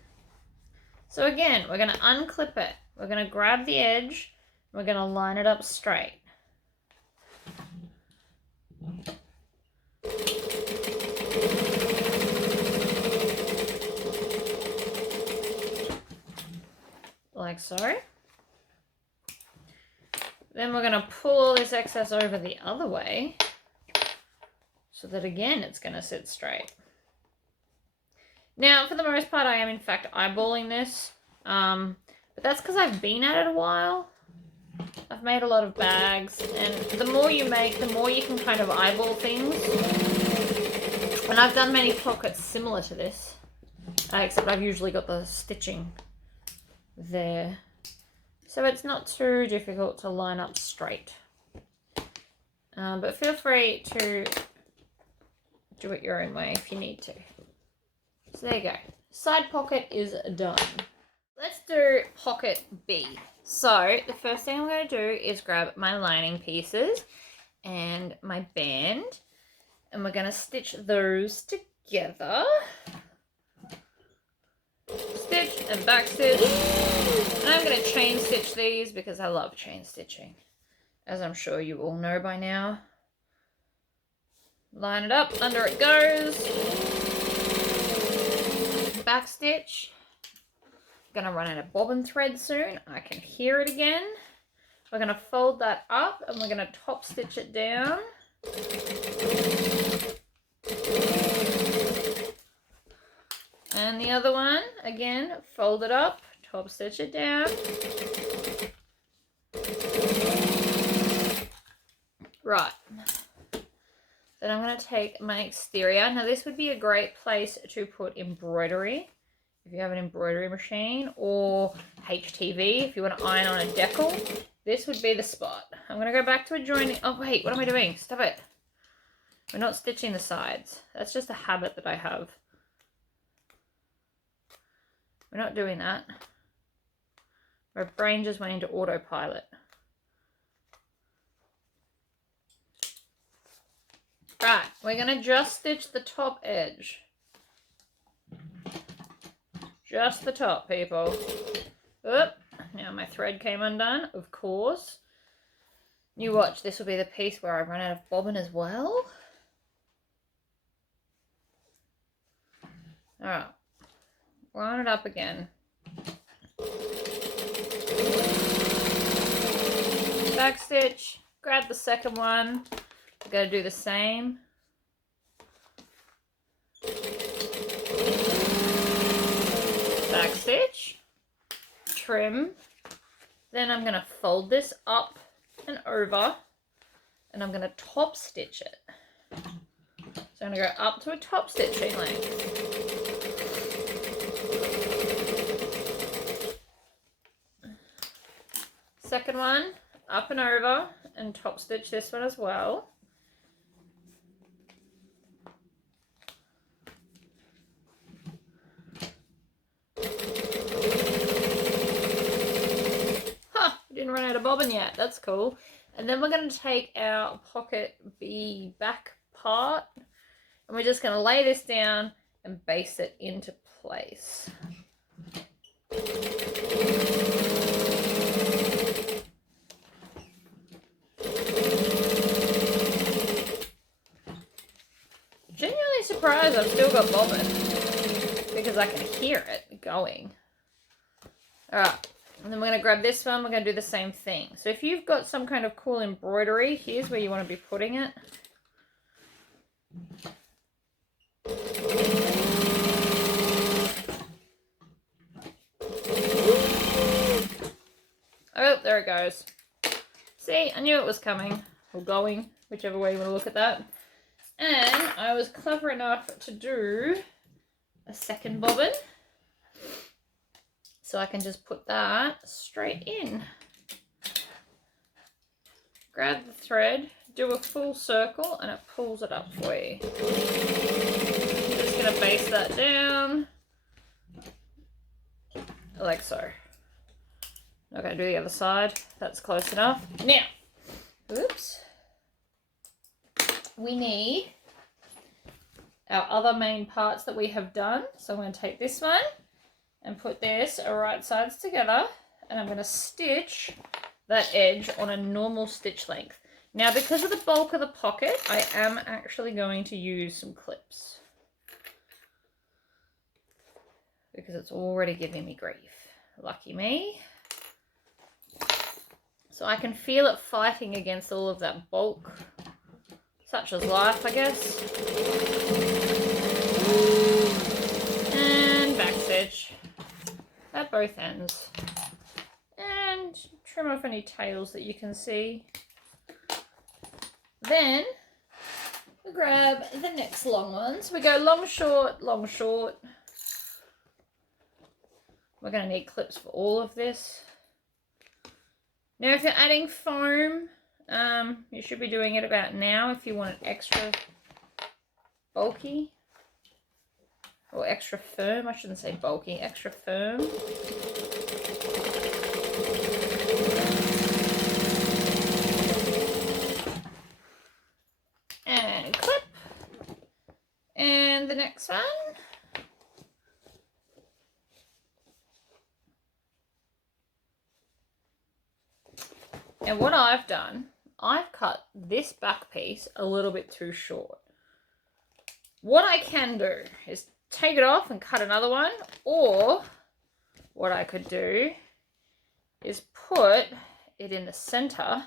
So again, we're going to unclip it. We're going to grab the edge, we're going to line it up straight. Like so. Then we're going to pull all this excess over the other way so that again it's going to sit straight. Now for the most part I am in fact eyeballing this, but that's because I've been at it a while. I've made a lot of bags, and the more you make, the more you can kind of eyeball things. And I've done many pockets similar to this, except I've usually got the stitching there. So it's not too difficult to line up straight. But feel free to do it your own way if you need to. So there you go. Side pocket is done. Let's do pocket B. So the first thing I'm going to do is grab my lining pieces and my band, and we're going to stitch those together. Stitch and back stitch. And I'm going to chain stitch these because I love chain stitching, as I'm sure you all know by now. Line it up, under it goes. Back stitch. Gonna run out of bobbin thread soon. I can hear it again. We're gonna fold that up and we're gonna top stitch it down. And the other one, again, fold it up, top stitch it down. Right. Then I'm going to take my exterior. Now this would be a great place to put embroidery if you have an embroidery machine, or HTV if you want to iron on a decal. This would be the spot. I'm going to go back to adjoining. Oh wait, what am I doing? Stop it. We're not stitching the sides. That's just a habit that I have. We're not doing that. My brain just went into autopilot. Right, we're going to just stitch the top edge. Just the top, people. Oop, now my thread came undone, of course. You watch, this will be the piece where I run out of bobbin as well. Alright, line it up again. Back stitch, grab the second one. We're going to do the same. Back stitch, trim. Then I'm going to fold this up and over, and I'm going to top stitch it. So I'm going to go up to a top stitching length. Second one, up and over, and top stitch this one as well. Didn't run out of bobbin yet. That's cool. And then we're going to take our pocket B back part, and we're just going to lay this down and base it into place. Genuinely surprised I've still got bobbin because I can hear it going. Alright. And then we're going to grab this one. We're going to do the same thing. So if you've got some kind of cool embroidery, here's where you want to be putting it. Oh, there it goes. See, I knew it was coming. Or going, whichever way you want to look at that. And I was clever enough to do a second bobbin. So I can just put that straight in. Grab the thread, do a full circle, and it pulls it up for you. Just going to base that down. Like so. Not going to do the other side. That's close enough. Now, oops. We need our other main parts that we have done. So I'm going to take this one and put this right sides together, and I'm going to stitch that edge on a normal stitch length. Now, because of the bulk of the pocket, I am actually going to use some clips because it's already giving me grief. Lucky me. So I can feel it fighting against all of that bulk. Such as life, I guess. And back stitch at both ends. And trim off any tails that you can see. Then we grab the next long ones. We go long, short, long, short. We're going to need clips for all of this. Now, if you're adding foam, you should be doing it about now if you want it extra bulky. Or extra firm, I shouldn't say bulky, extra firm. And clip. And the next one. And what I've done, I've cut this back piece a little bit too short. What I can do is take it off and cut another one, or what I could do is put it in the center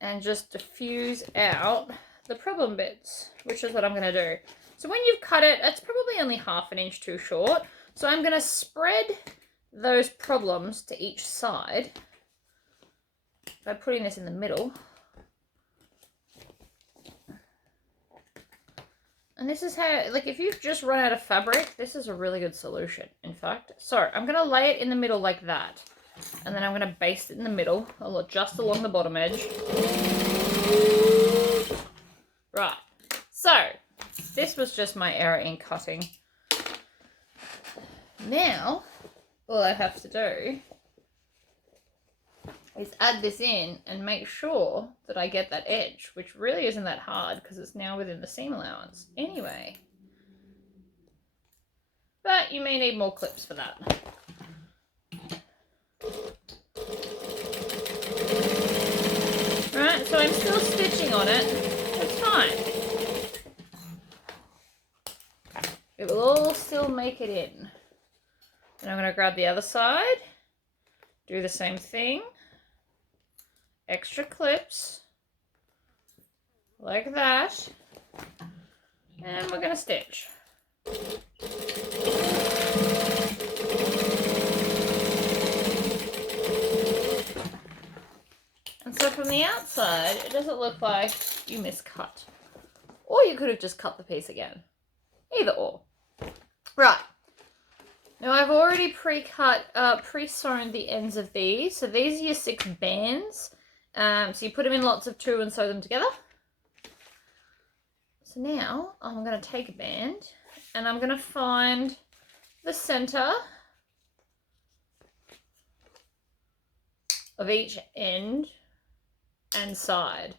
and just diffuse out the problem bits, which is what I'm going to do. So when you've cut it, it's probably only 1/2 inch too short. So I'm going to spread those problems to each side by putting this in the middle. And this is how, like, if you've just run out of fabric, this is a really good solution, in fact. So I'm going to lay it in the middle like that. And then I'm going to baste it in the middle, just along the bottom edge. Right. So this was just my error in cutting. Now, all I have to do is add this in and make sure that I get that edge, which really isn't that hard because it's now within the seam allowance anyway. But you may need more clips for that. Right, so I'm still stitching on it. It's fine. It will all still make it in. And I'm going to grab the other side, do the same thing. Extra clips, like that, and we're going to stitch. And so from the outside, it doesn't look like you miscut. Or you could have just cut the piece again. Either or. Right. Now I've already pre-sewn the ends of these. So these are your 6 bands. So you put them in lots of 2 and sew them together. So now I'm going to take a band and I'm going to find the center of each end and side.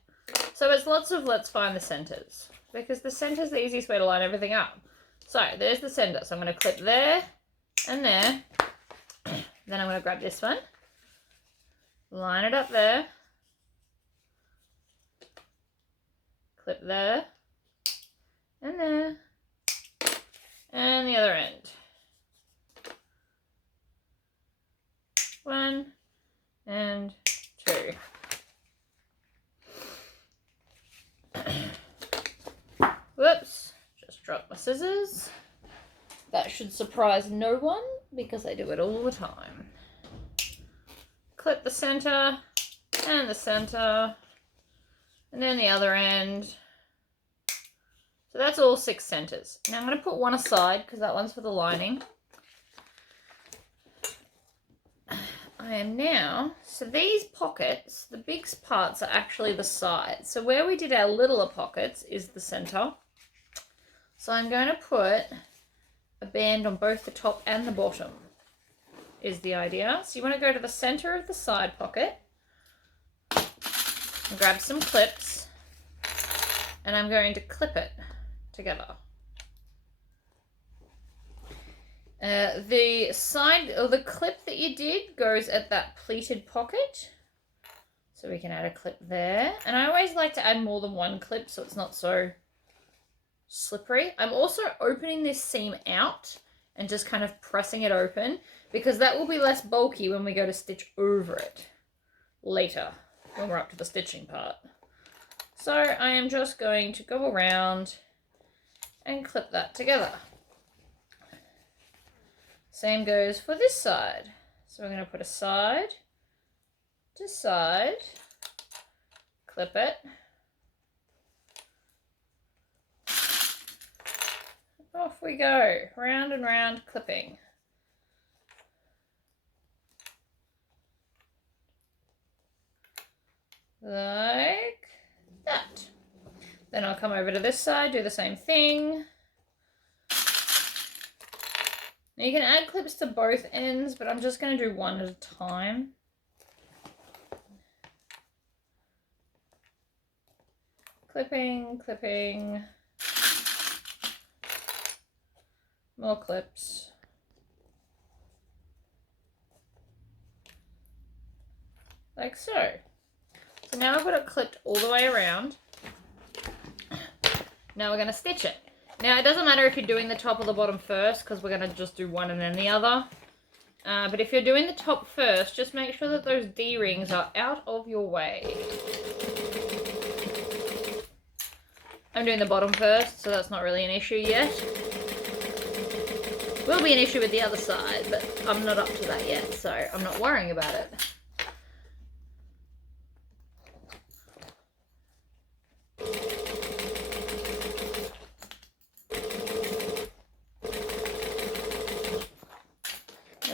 So it's lots of let's find the centers, because the center is the easiest way to line everything up. So there's the center. So I'm going to clip there and there. Then I'm going to grab this one, line it up there. Clip there, and there, and the other end. 1 and 2. Whoops, just dropped my scissors. That should surprise no one because I do it all the time. Clip the center and the center. And then the other end, So that's all 6 centers. Now I'm going to put one aside because that one's for the lining. I am now, so these pockets, the big parts are actually the sides. So where we did our littler pockets is the center. So I'm going to put a band on both the top and the bottom is the idea. So you want to go to the center of the side pocket and grab some clips, and I'm going to clip it together. The side or the clip that you did goes at that pleated pocket. So we can add a clip there. And I always like to add more than one clip so it's not so slippery. I'm also opening this seam out and just kind of pressing it open because that will be less bulky when we go to stitch over it later when we're up to the stitching part. So I am just going to go around and clip that together. Same goes for this side. So we're going to put a side to side, clip it, off we go, round and round clipping. Like that. Then I'll come over to this side, do the same thing. Now you can add clips to both ends, but I'm just going to do one at a time. Clipping, clipping. More clips. Like so. So now I've got it clipped all the way around. Now we're going to stitch it. Now it doesn't matter if you're doing the top or the bottom first because we're going to just do one and then the other. But if you're doing the top first, just make sure that those D-rings are out of your way. I'm doing the bottom first, so that's not really an issue yet. Will be an issue with the other side, but I'm not up to that yet, so I'm not worrying about it.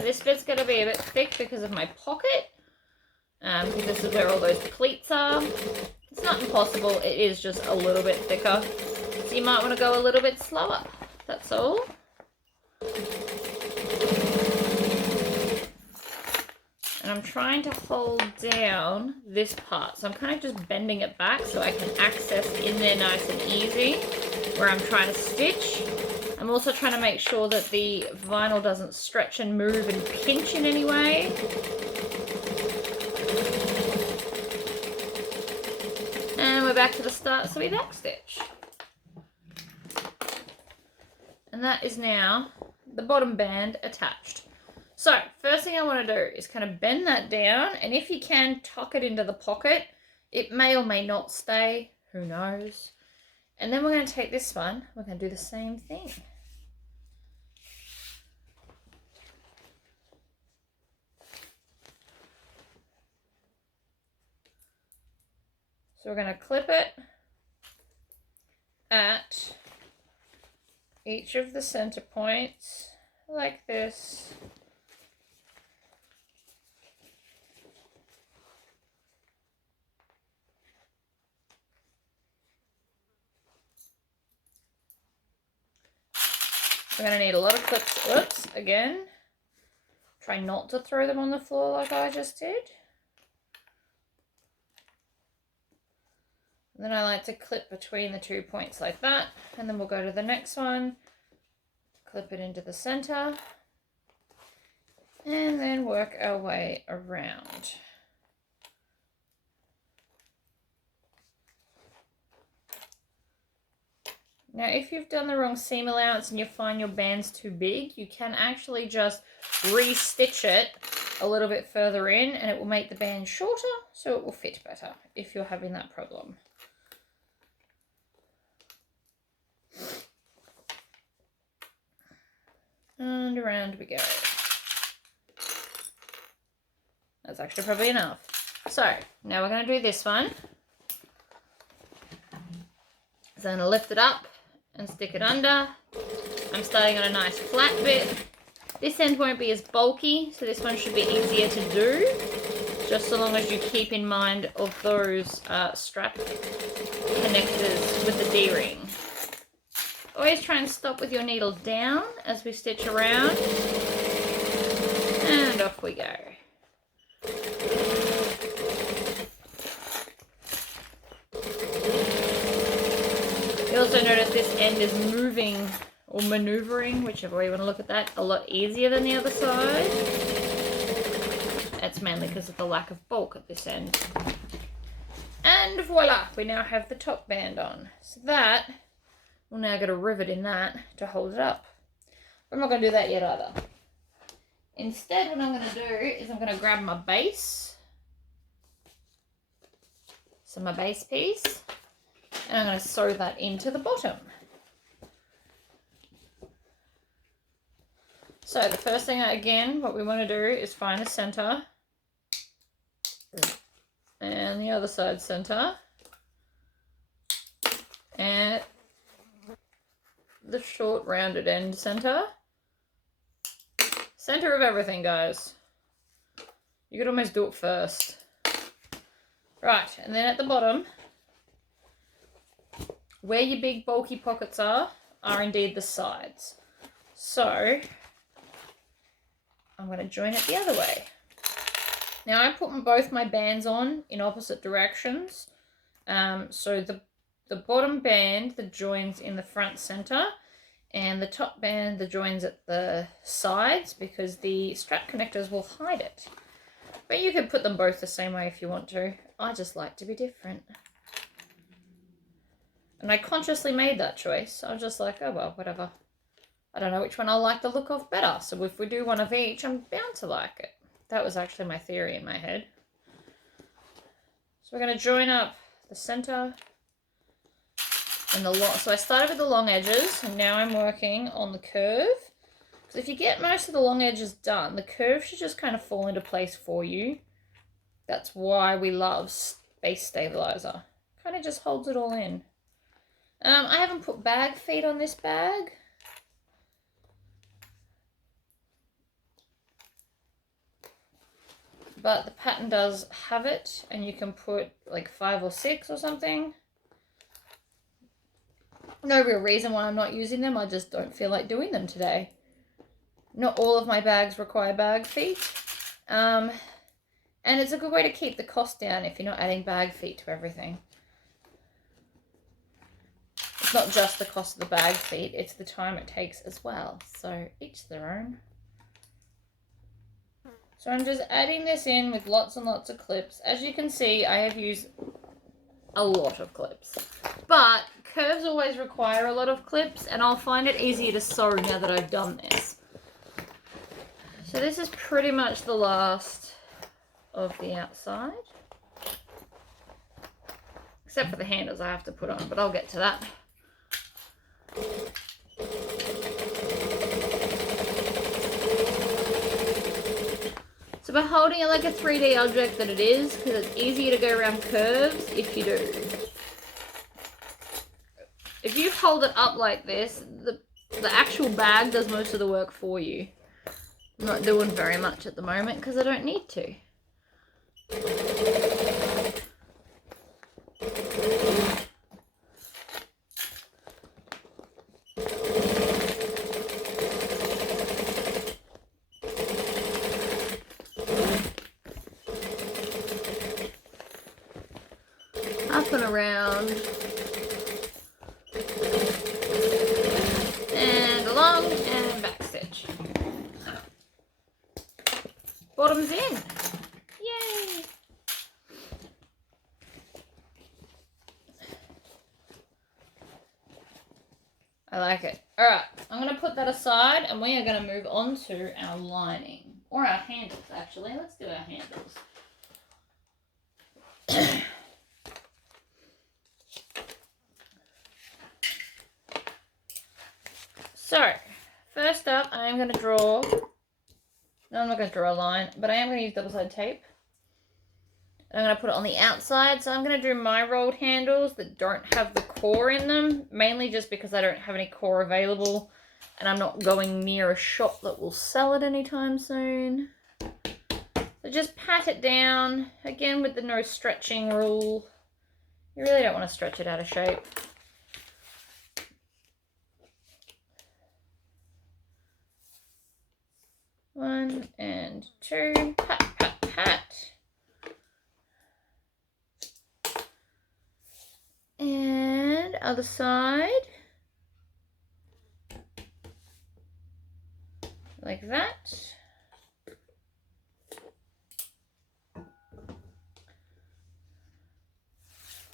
This bit's going to be a bit thick because of my pocket, because this is where all those pleats are. It's not impossible, it is just a little bit thicker. So you might want to go a little bit slower, that's all. And I'm trying to hold down this part, so I'm kind of just bending it back so I can access in there nice and easy where I'm trying to stitch. I'm also trying to make sure that the vinyl doesn't stretch and move and pinch in any way. And we're back to the start, so we back stitch. And that is now the bottom band attached. So first thing I want to do is kind of bend that down, and if you can, tuck it into the pocket. It may or may not stay, who knows. And then we're going to take this one, we're going to do the same thing. So we're going to clip it at each of the center points like this. We're going to need a lot of clips. Oops, again. Try not to throw them on the floor like I just did. And then I like to clip between the 2 points like that. And then we'll go to the next one. Clip it into the center. And then work our way around. Now, if you've done the wrong seam allowance and you find your band's too big, you can actually just re-stitch it a little bit further in and it will make the band shorter, so it will fit better if you're having that problem. And around we go. That's actually probably enough. So, now we're going to do this one. So I'm going to lift it up and stick it under. I'm starting on a nice flat bit. This end won't be as bulky, so this one should be easier to do, just so long as you keep in mind of those strap connectors with the D-ring. Always try and stop with your needle down as we stitch around, and off we go. You also notice this end is moving or maneuvering, whichever way you want to look at that, a lot easier than the other side. That's mainly because of the lack of bulk at this end. And voila, we now have the top band on. So that, we'll now get a rivet in that to hold it up. But I'm not going to do that yet either. Instead, what I'm going to do is I'm going to grab my base. So my base piece. And I'm going to sew that into the bottom. So the first thing, again, what we want to do is find the center. And the other side center. And the short rounded end center. Center of everything, guys. You could almost do it first. Right, and then at the bottom, where your big bulky pockets are indeed the sides. So I'm going to join it the other way. Now I put both my bands on in opposite directions. So the bottom band, the joins in the front center, and the top band, the joins at the sides, because the strap connectors will hide it. But you could put them both the same way if you want to. I just like to be different. And I consciously made that choice. I was just like, oh well, whatever. I don't know which one I'll like the look of better. So if we do one of each, I'm bound to like it. That was actually my theory in my head. So we're going to join up the center and the long. So I started with the long edges, and now I'm working on the curve. Because if you get most of the long edges done, the curve should just kind of fall into place for you. That's why we love Base Stabilizer. Kind of just holds it all in. I haven't put bag feet on this bag. But the pattern does have it, and you can put like 5 or 6 or something. No real reason why I'm not using them, I just don't feel like doing them today. Not all of my bags require bag feet. And it's a good way to keep the cost down if you're not adding bag feet to everything. It's not just the cost of the bag feet, it's the time it takes as well. So each their own. So I'm just adding this in with lots and lots of clips. As you can see, I have used a lot of clips. But curves always require a lot of clips, and I'll find it easier to sew now that I've done this. So this is pretty much the last of the outside. Except for the handles I have to put on, but I'll get to that. So by holding it like a 3D object that it is, because it's easier to go around curves if you do. If you hold it up like this, the actual bag does most of the work for you. I'm not doing very much at the moment because I don't need to. Up and around. And along and back stitch. Bottom's in. Yay! I like it. Alright, I'm going to put that aside and we are going to move on to our lining. Or our handles, actually. Let's do our handles. So, first up, I am going to draw, no, I'm not going to draw a line, but I am going to use double-sided tape. And I'm going to put it on the outside. So I'm going to do my rolled handles that don't have the core in them, mainly just because I don't have any core available and I'm not going near a shop that will sell it anytime soon. So just pat it down, again with the no stretching rule. You really don't want to stretch it out of shape. One and two, pat, pat, pat. And other side. Like that.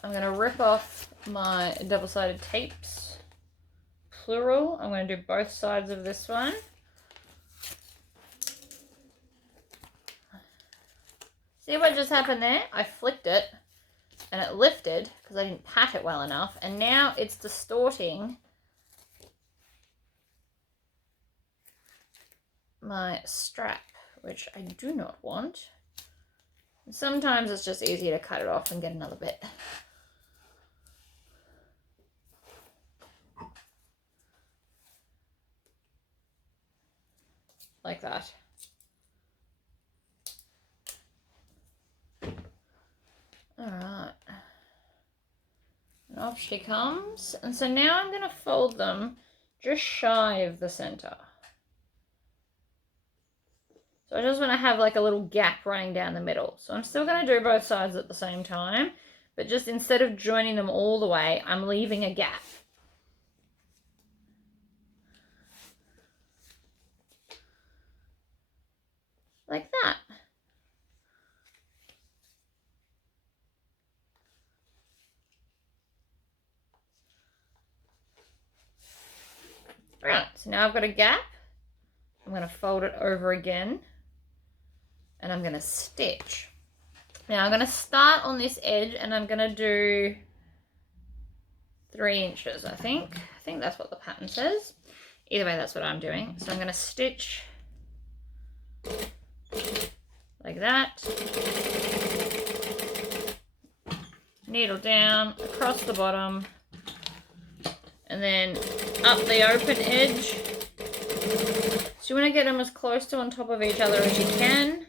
I'm going to rip off my double-sided tapes, plural. I'm going to do both sides of this one. See what just happened there? I flicked it and it lifted because I didn't pat it well enough, and now it's distorting my strap, which I do not want. Sometimes it's just easier to cut it off and get another bit. Like that. Alright. And off she comes. And so now I'm going to fold them just shy of the center. So I just want to have like a little gap running down the middle. So I'm still going to do both sides at the same time, but just instead of joining them all the way, I'm leaving a gap. Like that. Right, so now I've got a gap. I'm going to fold it over again and I'm going to stitch. Now I'm going to start on this edge and I'm going to do 3 inches, I think. I think that's what the pattern says. Either way, that's what I'm doing. So I'm going to stitch like that. Needle down across the bottom and then up the open edge. So you want to get them as close to on top of each other as you can.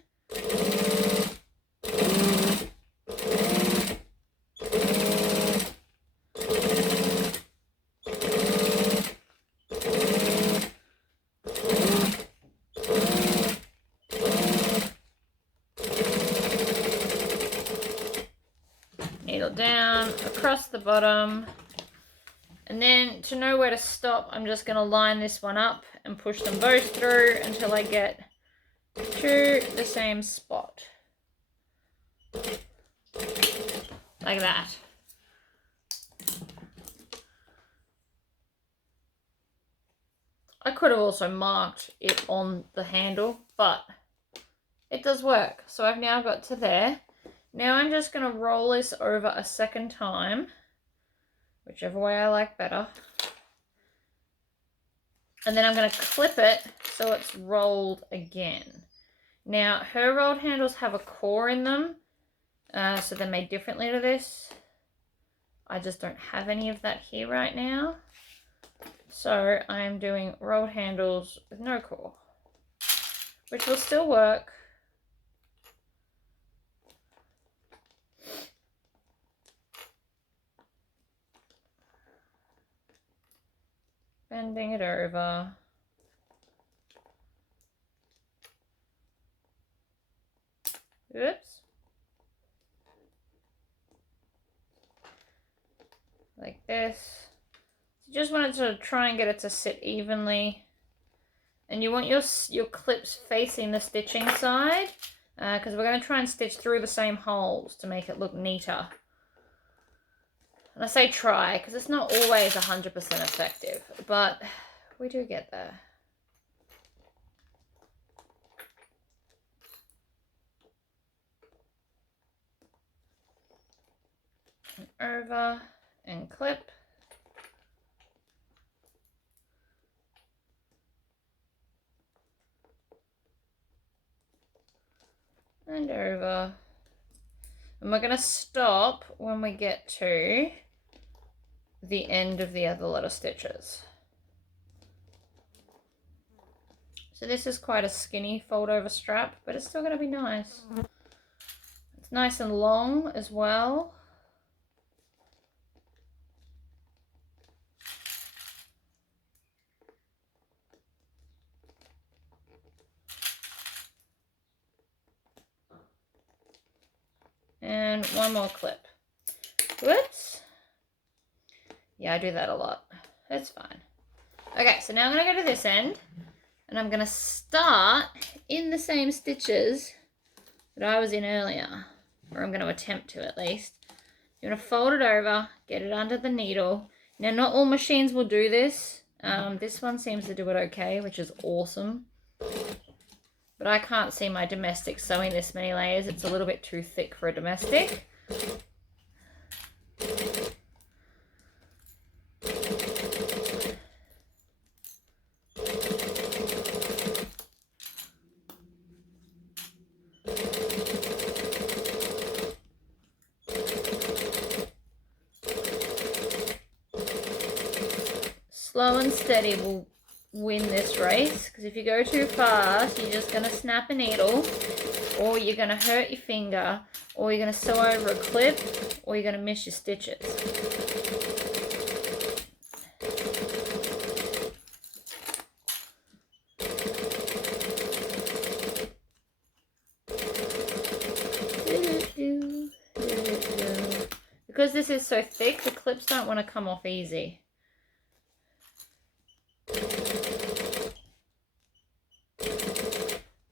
Needle down across the bottom. And then to know where to stop, I'm just going to line this one up and push them both through until I get to the same spot. Like that. I could have also marked it on the handle, but it does work. So I've now got to there. Now I'm just going to roll this over a second time, whichever way I like better. And then I'm going to clip it so it's rolled again. Now, her rolled handles have a core in them, so they're made differently to this. I just don't have any of that here right now. So I'm doing rolled handles with no core, which will still work. Bending it over. Oops. Like this. You just want it to try and get it to sit evenly. And you want your clips facing the stitching side, because we're going to try and stitch through the same holes to make it look neater. And I say try because it's not always 100% effective, but we do get there. And over and clip. And over. And we're going to stop when we get to the end of the other lot of stitches. So this is quite a skinny fold over strap, but it's still going to be nice. It's nice and long as well. And one more clip. Whoops. Yeah, I do that a lot. It's fine. Okay, so now I'm going to go to this end. And I'm going to start in the same stitches that I was in earlier. Or I'm going to attempt to at least. You're going to fold it over, get it under the needle. Now, not all machines will do this. This one seems to do it okay, which is awesome. But I can't see my domestic sewing this many layers. It's a little bit too thick for a domestic. Slow and steady will win this race, because if you go too fast, you're just going to snap a needle, or you're going to hurt your finger, or you're going to sew over a clip, or you're going to miss your stitches. Because this is so thick, the clips don't want to come off easy.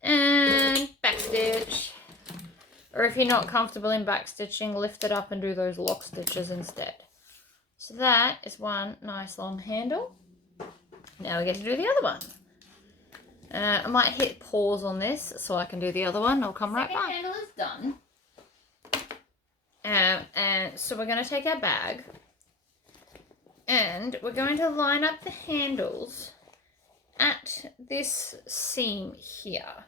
And backstitch. Or if you're not comfortable in backstitching, lift it up and do those lock stitches instead. So that is one nice long handle. Now we get to do the other one. I might hit pause on this so I can do the other one. I'll come right back. Second handle is done. And so we're going to take our bag and we're going to line up the handles at this seam here.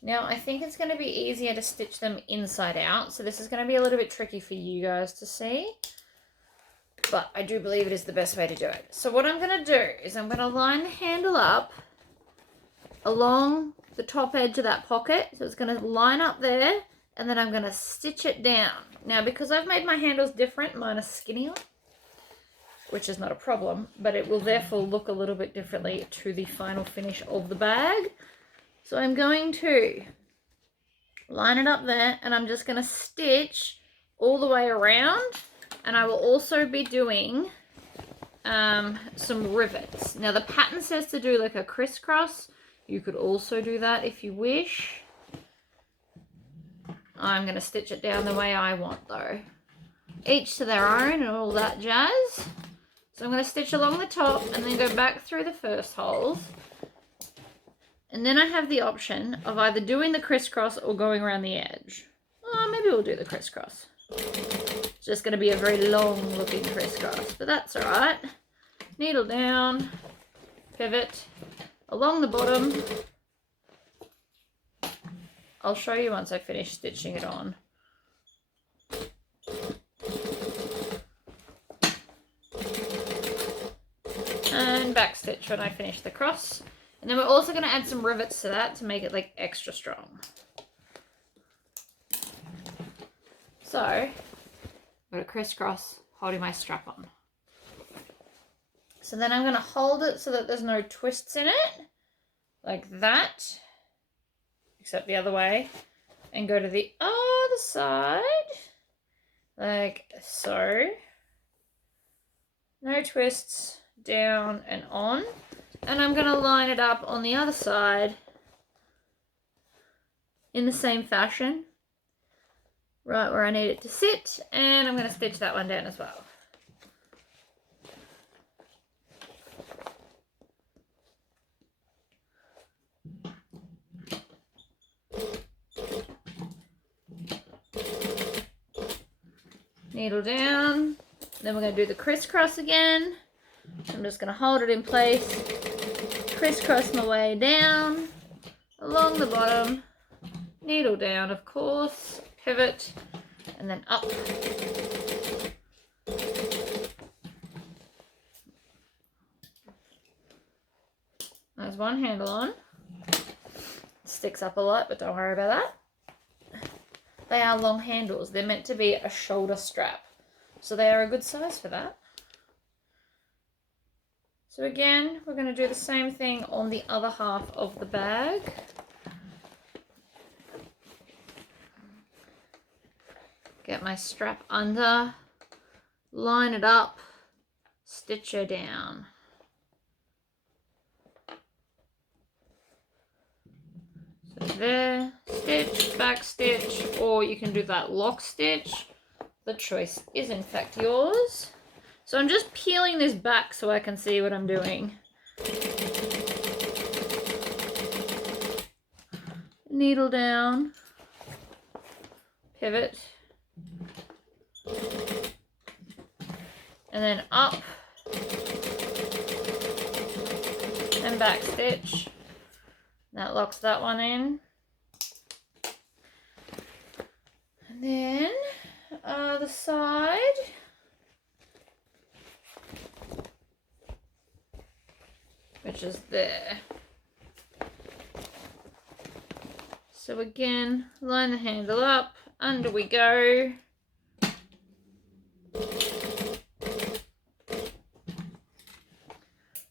Now I think it's going to be easier to stitch them inside out, so this is going to be a little bit tricky for you guys to see, but I do believe it is the best way to do it. So what I'm going to do is I'm going to line the handle up along the top edge of that pocket, so it's going to line up there, and then I'm going to stitch it down. Now, because I've made my handles different, mine are skinnier, which is not a problem, but it will therefore look a little bit differently to the final finish of the bag. So I'm going to line it up there, and I'm just going to stitch all the way around, and I will also be doing some rivets. Now, the pattern says to do like a crisscross. You could also do that if you wish. I'm going to stitch it down the way I want though. Each to their own and all that jazz. So I'm going to stitch along the top and then go back through the first holes. And then I have the option of either doing the crisscross or going around the edge. Oh, maybe we'll do the crisscross. It's just going to be a very long looking crisscross, but that's all right. Needle down, pivot along the bottom. I'll show you once I finish stitching it on. And back stitch when I finish the cross. And then we're also going to add some rivets to that to make it like extra strong. So, I've got a crisscross holding my strap on. So then I'm going to hold it so that there's no twists in it, like that, except the other way, and go to the other side, like so. No twists, down and on. And I'm going to line it up on the other side in the same fashion, right where I need it to sit, and I'm going to stitch that one down as well. Needle down, then we're going to do the crisscross again. I'm just going to hold it in place, crisscross my way down, along the bottom, needle down of course, pivot, and then up. There's one handle on. It sticks up a lot, but don't worry about that. They are long handles. They're meant to be a shoulder strap, so they are a good size for that. So again, we're going to do the same thing on the other half of the bag. Get my strap under, line it up, stitch her down. So there, stitch, back stitch, or you can do that lock stitch. The choice is in fact yours. So I'm just peeling this back so I can see what I'm doing. Needle down, pivot, and then up and back stitch. That locks that one in. And then the side. Which is there. So again, line the handle up, under we go.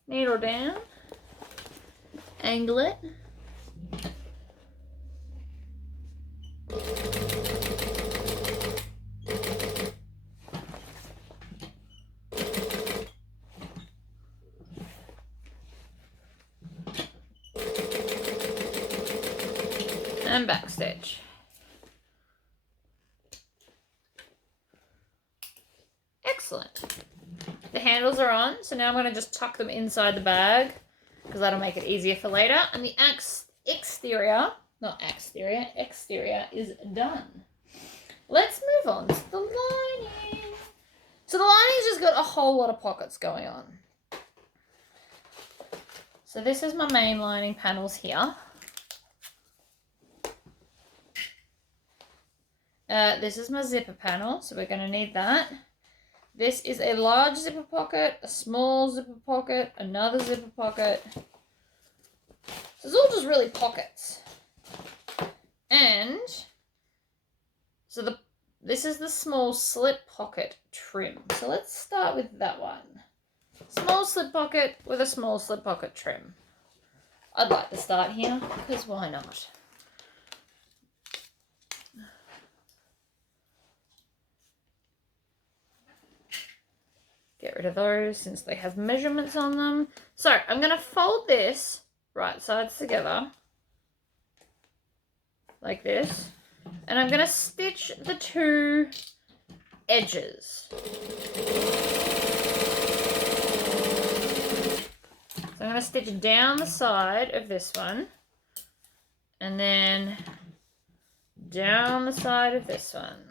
Needle down, angle it. And back stitch. Excellent. The handles are on, so now I'm going to just tuck them inside the bag because that'll make it easier for later. And the exterior is done. Let's move on to the lining. So the lining's just got a whole lot of pockets going on. So this is my main lining panels here. This is my zipper panel, so we're going to need that. This is a large zipper pocket, a small zipper pocket, another zipper pocket. So it's all just really pockets. And so this is the small slip pocket trim. So let's start with that one. Small slip pocket with a small slip pocket trim. I'd like to start here because why not? Get rid of those since they have measurements on them. So I'm going to fold this right sides together like this. And I'm going to stitch the two edges. So I'm going to stitch down the side of this one. And then down the side of this one.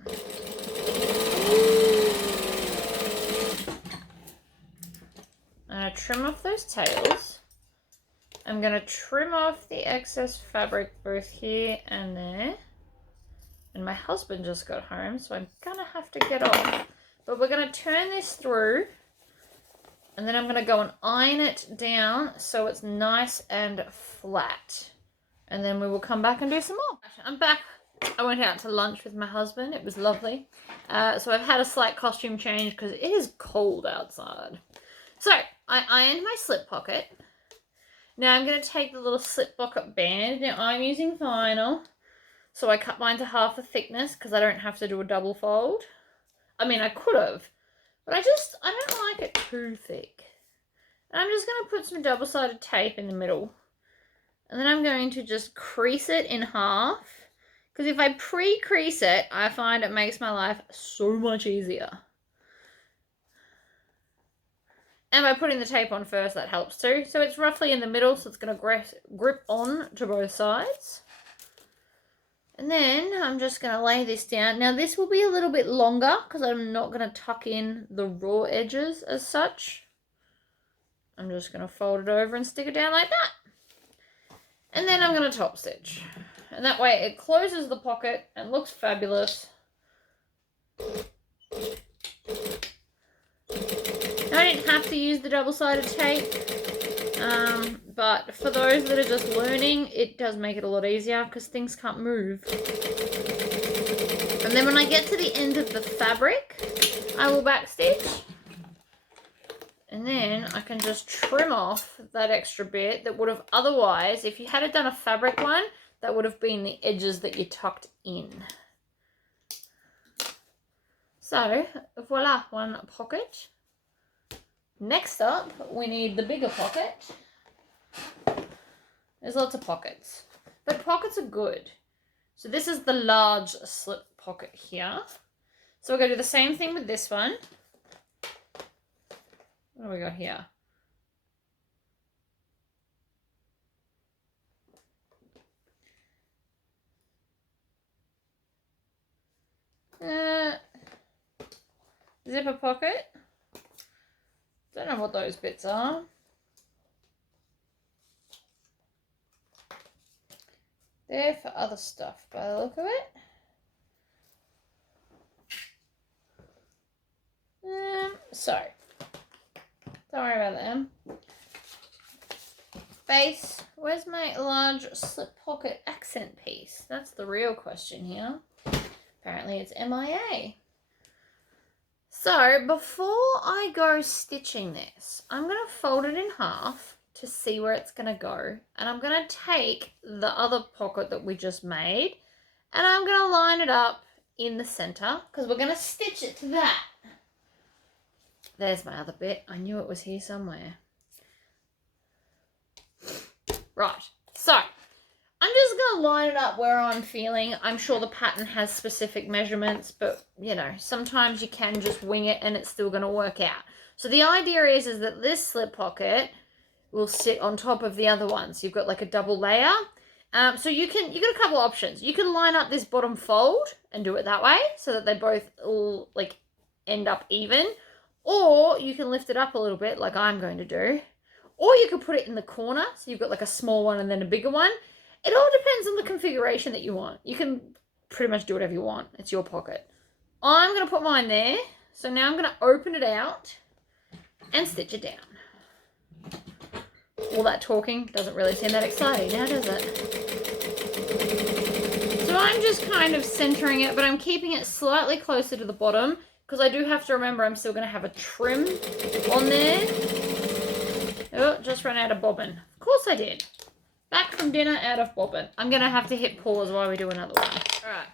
I'm going to trim off those tails. I'm going to trim off the excess fabric both here and there. And my husband just got home, so I'm going to have to get off. But we're going to turn this through. And then I'm going to go and iron it down so it's nice and flat. And then we will come back and do some more. I'm back. I went out to lunch with my husband. It was lovely. So I've had a slight costume change because it is cold outside. So I ironed my slip pocket. Now I'm going to take the little slip pocket band. Now I'm using vinyl. So I cut mine to half the thickness because I don't have to do a double fold. I mean, I could have. But I don't like it too thick. And I'm just going to put some double-sided tape in the middle. And then I'm going to just crease it in half. Because if I pre-crease it, I find it makes my life so much easier. And by putting the tape on first, that helps too. So it's roughly in the middle, so it's going to grip on to both sides. And then I'm just going to lay this down. Now this will be a little bit longer because I'm not going to tuck in the raw edges as such. I'm just going to fold it over and stick it down like that. And then I'm going to top stitch. And that way it closes the pocket and looks fabulous. don't have to use the double-sided tape, but for those that are just learning, it does make it a lot easier because things can't move. And then when I get to the end of the fabric, I will backstitch. And then I can just trim off that extra bit that would have otherwise, if you had done a fabric one, that would have been the edges that you tucked in. So, voila, one pocket. Next up, we need the bigger pocket. There's lots of pockets, but pockets are good. So this is the large slip pocket here. So we're going to do the same thing with this one. What do we got here? Zipper pocket. Don't know what those bits are. They're for other stuff by the look of it. So, don't worry about them. Base. Where's my large slip pocket accent piece? That's the real question here. Apparently it's MIA. So, before I go stitching this, I'm going to fold it in half to see where it's going to go. And I'm going to take the other pocket that we just made and I'm going to line it up in the center because we're going to stitch it to that. There's my other bit. I knew it was here somewhere. Right, so I'm just going to line it up where I'm feeling. I'm sure the pattern has specific measurements, but, you know, sometimes you can just wing it and it's still going to work out. So the idea is that this slip pocket will sit on top of the other one. So you've got like a double layer. So you got a couple options. You can line up this bottom fold and do it that way so that they both all like end up even. Or you can lift it up a little bit like I'm going to do. Or you could put it in the corner. So you've got like a small one and then a bigger one. It all depends on the configuration that you want. You can pretty much do whatever you want. It's your pocket. I'm going to put mine there. So now I'm going to open it out and stitch it down. All that talking doesn't really seem that exciting now, does it? So I'm just kind of centering it, but I'm keeping it slightly closer to the bottom because I do have to remember I'm still going to have a trim on there. Oh, just ran out of bobbin. Of course I did. Back from dinner, out of bobbin. I'm going to have to hit pause while we do another one. Alright,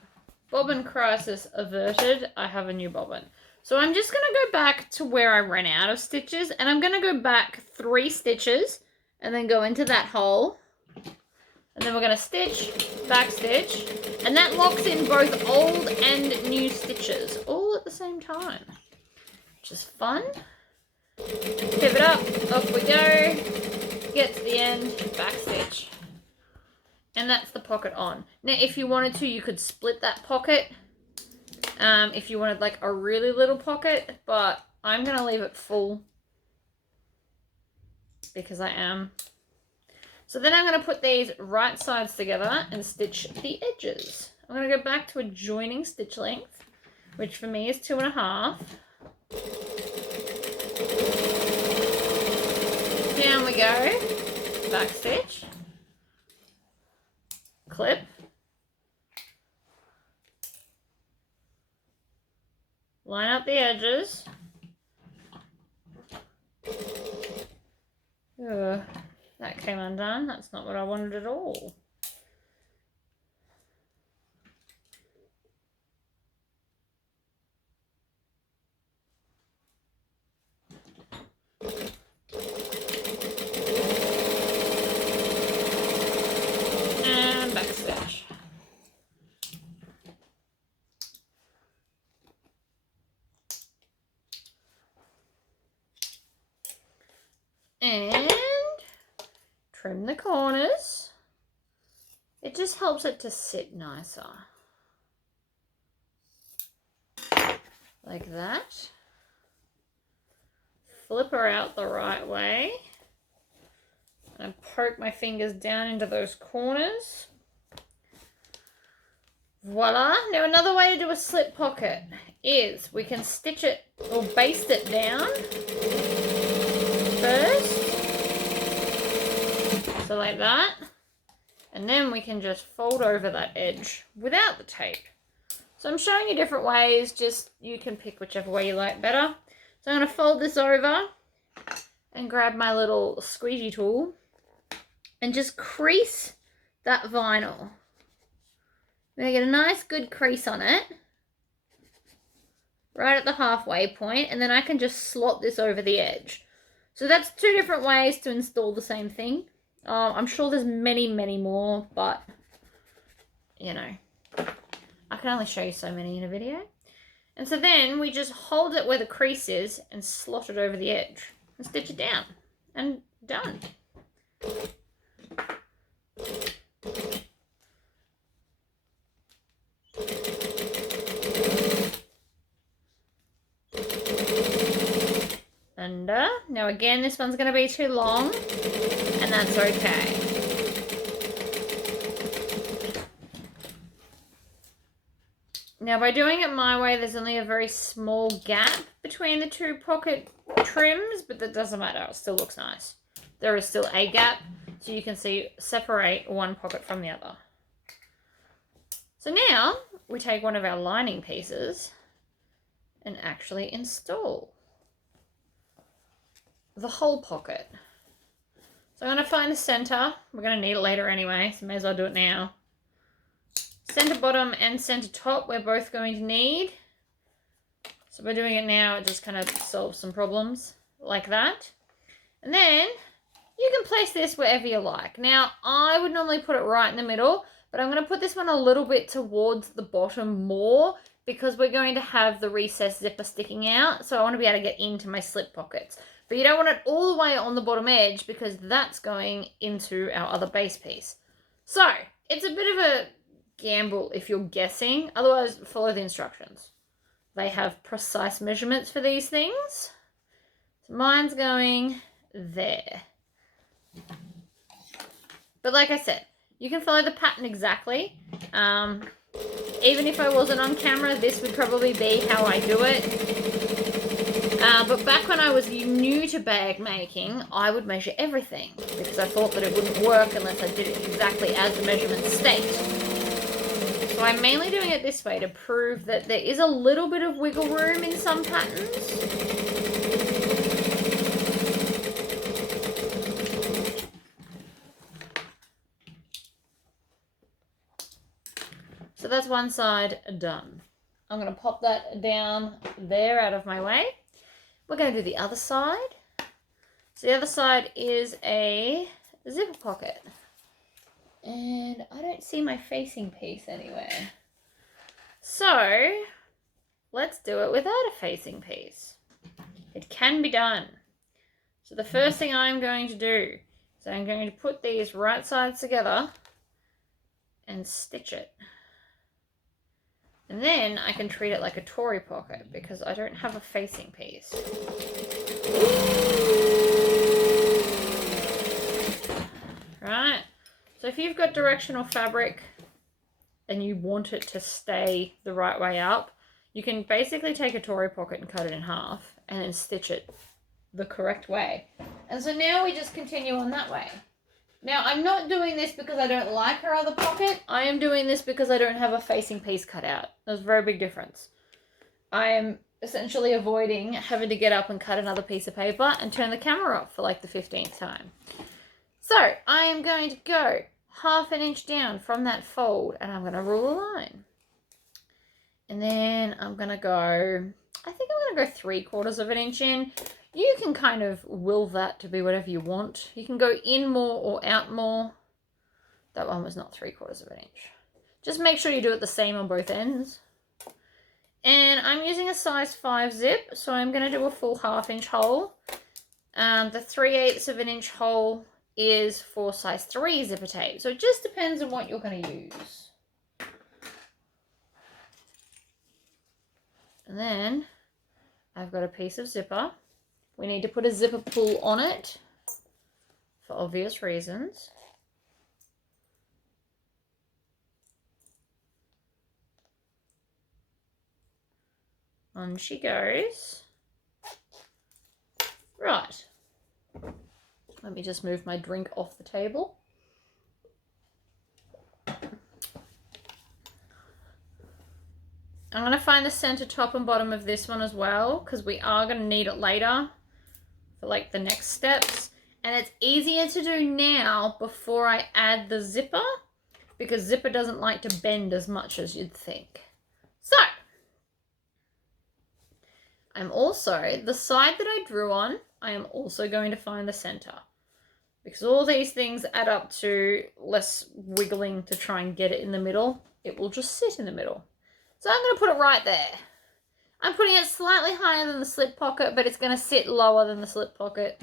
bobbin crisis averted. I have a new bobbin. So I'm just going to go back to where I ran out of stitches, and I'm going to go back 3 stitches and then go into that hole. And then we're going to stitch, back stitch, and that locks in both old and new stitches all at the same time, which is fun. Pivot up, off we go, get to the end, back stitch. And that's the pocket on. Now, if you wanted to, you could split that pocket if you wanted like a really little pocket, but I'm going to leave it full because I am. So then I'm going to put these right sides together and stitch the edges. I'm going to go back to a joining stitch length, which for me is 2.5. Down we go, back stitch, clip, line up the edges. Ugh, that came undone. That's not what I wanted at all. And back stitch. And trim the corners. It just helps it to sit nicer. Like that. Flip her out the right way. And poke my fingers down into those corners. Voila. Now another way to do a slip pocket is we can stitch it or baste it down first. So like that. And then we can just fold over that edge without the tape. So I'm showing you different ways, just you can pick whichever way you like better. So I'm going to fold this over and grab my little squeegee tool and just crease that vinyl. I'm going to get a nice good crease on it, right at the halfway point, and then I can just slot this over the edge. So that's two different ways to install the same thing. I'm sure there's many, many more, but, you know, I can only show you so many in a video. And so then we just hold it where the crease is and slot it over the edge and stitch it down. And done. Under. Now again, this one's going to be too long, and that's okay. Now by doing it my way, there's only a very small gap between the two pocket trims, but that doesn't matter, it still looks nice. There is still a gap, so you can separate one pocket from the other. So now we take one of our lining pieces and actually install the whole pocket. So I'm going to find the center. We're going to need it later anyway, so may as well do it now. Center bottom and center top we're both going to need. So by doing it now, it just kind of solves some problems like that. And then you can place this wherever you like. Now, I would normally put it right in the middle, but I'm going to put this one a little bit towards the bottom more because we're going to have the recessed zipper sticking out. So I want to be able to get into my slip pockets. But you don't want it all the way on the bottom edge because that's going into our other base piece. So it's a bit of a gamble if you're guessing. Otherwise, follow the instructions. They have precise measurements for these things. So mine's going there. But like I said, you can follow the pattern exactly. Even if I wasn't on camera, this would probably be how I do it. But back when I was new to bag making, I would measure everything because I thought that it wouldn't work unless I did it exactly as the measurements state. So I'm mainly doing it this way to prove that there is a little bit of wiggle room in some patterns. So that's one side done. I'm going to pop that down there out of my way. We're going to do the other side. So the other side is a zipper pocket. And I don't see my facing piece anywhere. So let's do it without a facing piece. It can be done. So the first thing I'm going to do is I'm going to put these right sides together and stitch it. And then I can treat it like a Tory pocket because I don't have a facing piece. Right? So if you've got directional fabric and you want it to stay the right way up, you can basically take a Tory pocket and cut it in half and then stitch it the correct way. And so now we just continue on that way. Now, I'm not doing this because I don't like her other pocket. I am doing this because I don't have a facing piece cut out. There's a very big difference. I am essentially avoiding having to get up and cut another piece of paper and turn the camera off for like the 15th time. So, I am going to go 1/2 inch down from that fold and I'm going to rule a line. And then I'm going to go, I think I'm going to go 3/4 inch in. You can kind of will that to be whatever you want. You can go in more or out more. That one was not 3/4 inch. Just make sure you do it the same on both ends. And I'm using a size 5 zip, so I'm going to do a full 1/2 inch hole. The 3/8 inch hole is for size 3 zipper tape. So it just depends on what you're going to use. And then I've got a piece of zipper. We need to put a zipper pull on it for obvious reasons. On she goes. Right. Let me just move my drink off the table. I'm going to find the center top and bottom of this one as well, because we are going to need it later for like the next steps. And it's easier to do now before I add the zipper, because zipper doesn't like to bend as much as you'd think. So, I'm also, the side that I drew on, I am also going to find the center. Because all these things add up to less wiggling to try and get it in the middle. It will just sit in the middle. So I'm going to put it right there. I'm putting it slightly higher than the slip pocket, but it's going to sit lower than the slip pocket.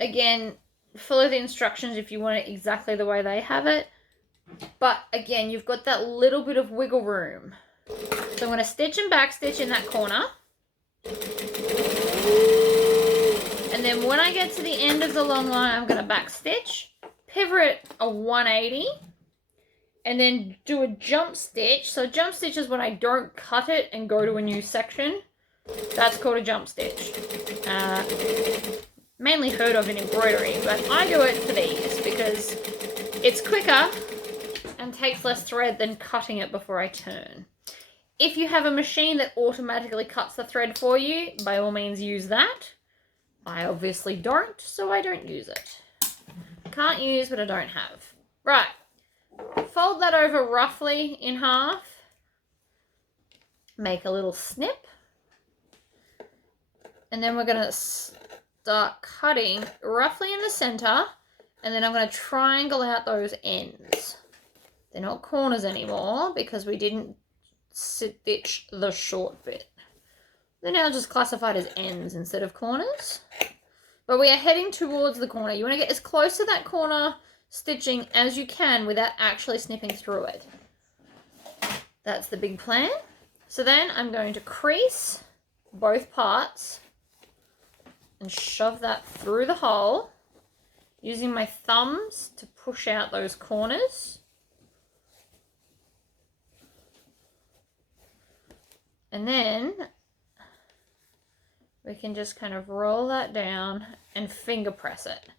Again, follow the instructions if you want it exactly the way they have it. But again, you've got that little bit of wiggle room. So I'm going to stitch and back stitch in that corner. And then when I get to the end of the long line, I'm going to back stitch, pivot a 180, and then do a jump stitch. So a jump stitch is when I don't cut it and go to a new section. That's called a jump stitch. Mainly heard of in embroidery, but I do it for these because it's quicker and takes less thread than cutting it before I turn. If you have a machine that automatically cuts the thread for you, by all means use that. I obviously don't, so I don't use it. Can't use, but I don't have. Right. Fold that over roughly in half. Make a little snip. And then we're going to start cutting roughly in the center. And then I'm going to triangle out those ends. They're not corners anymore because we didn't stitch the short bit. They're now just classified as ends instead of corners. But we are heading towards the corner. You want to get as close to that corner stitching as you can without actually snipping through it. That's the big plan. So then I'm going to crease both parts and shove that through the hole using my thumbs to push out those corners. And then we can just kind of roll that down and finger press it.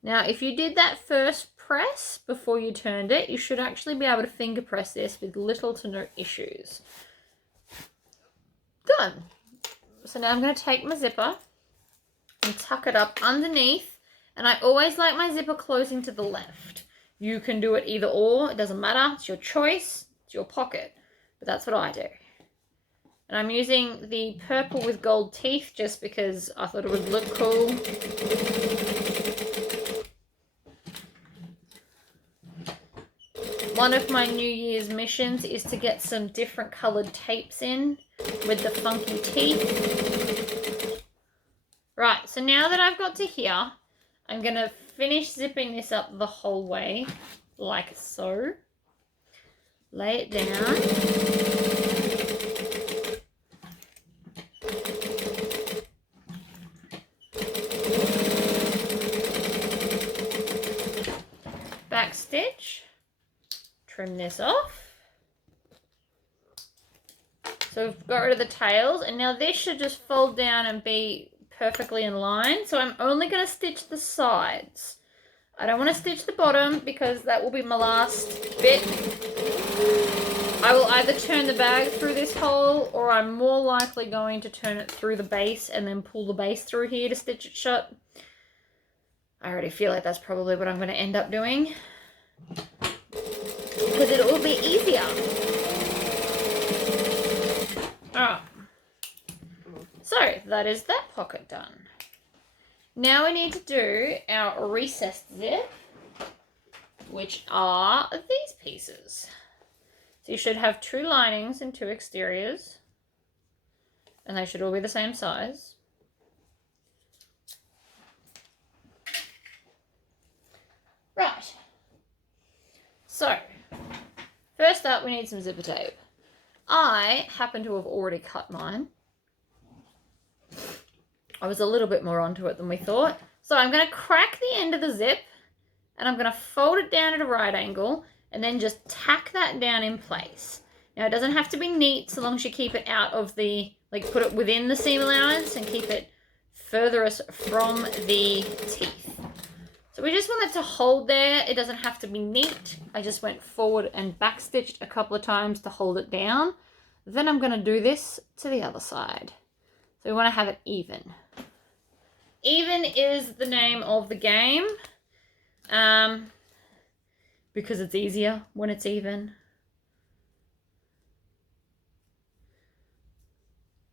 Now, if you did that first press before you turned it, you should actually be able to finger press this with little to no issues. Done. So now I'm going to take my zipper and tuck it up underneath. And I always like my zipper closing to the left. You can do it either or. It doesn't matter. It's your choice. It's your pocket. But that's what I do. And I'm using the purple with gold teeth just because I thought it would look cool. One of my New Year's missions is to get some different coloured tapes in with the funky teeth. Right, so now that I've got to here, I'm going to finish zipping this up the whole way, like so. Lay it down. Back stitch, trim this off. So we've got rid of the tails, and now this should just fold down and be perfectly in line. So I'm only going to stitch the sides. I don't want to stitch the bottom because that will be my last bit. I will either turn the bag through this hole, or I'm more likely going to turn it through the base and then pull the base through here to stitch it shut. I already feel like that's probably what I'm going to end up doing, because it will be easier. Alright, so that is that pocket done. Now we need to do our recessed zip, which are these pieces. So you should have 2 linings and 2 exteriors, and they should all be the same size. Right, so first up we need some zipper tape. I happen to have already cut mine. I was a little bit more onto it than we thought. So I'm going to crack the end of the zip, and I'm going to fold it down at a right angle and then just tack that down in place. Now it doesn't have to be neat so long as you keep it out of the, like put it within the seam allowance and keep it furthest from the teeth. So we just want it to hold there. It doesn't have to be neat. I just went forward and back stitched a couple of times to hold it down. Then I'm going to do this to the other side. So we want to have it even. Even is the name of the game. Because it's easier when it's even.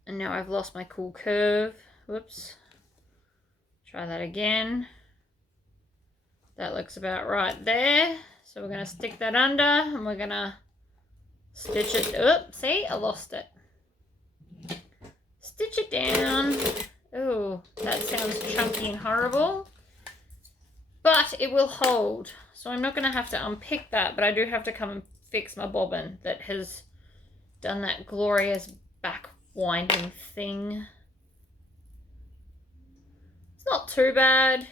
And now I've lost my cool curve. Whoops. Try that again. That looks about right there. So we're going to stick that under and we're going to stitch it. Oops, see, I lost it. Stitch it down. Oh, that sounds chunky and horrible. But it will hold. So I'm not going to have to unpick that, but I do have to come and fix my bobbin that has done that glorious back winding thing. It's not too bad.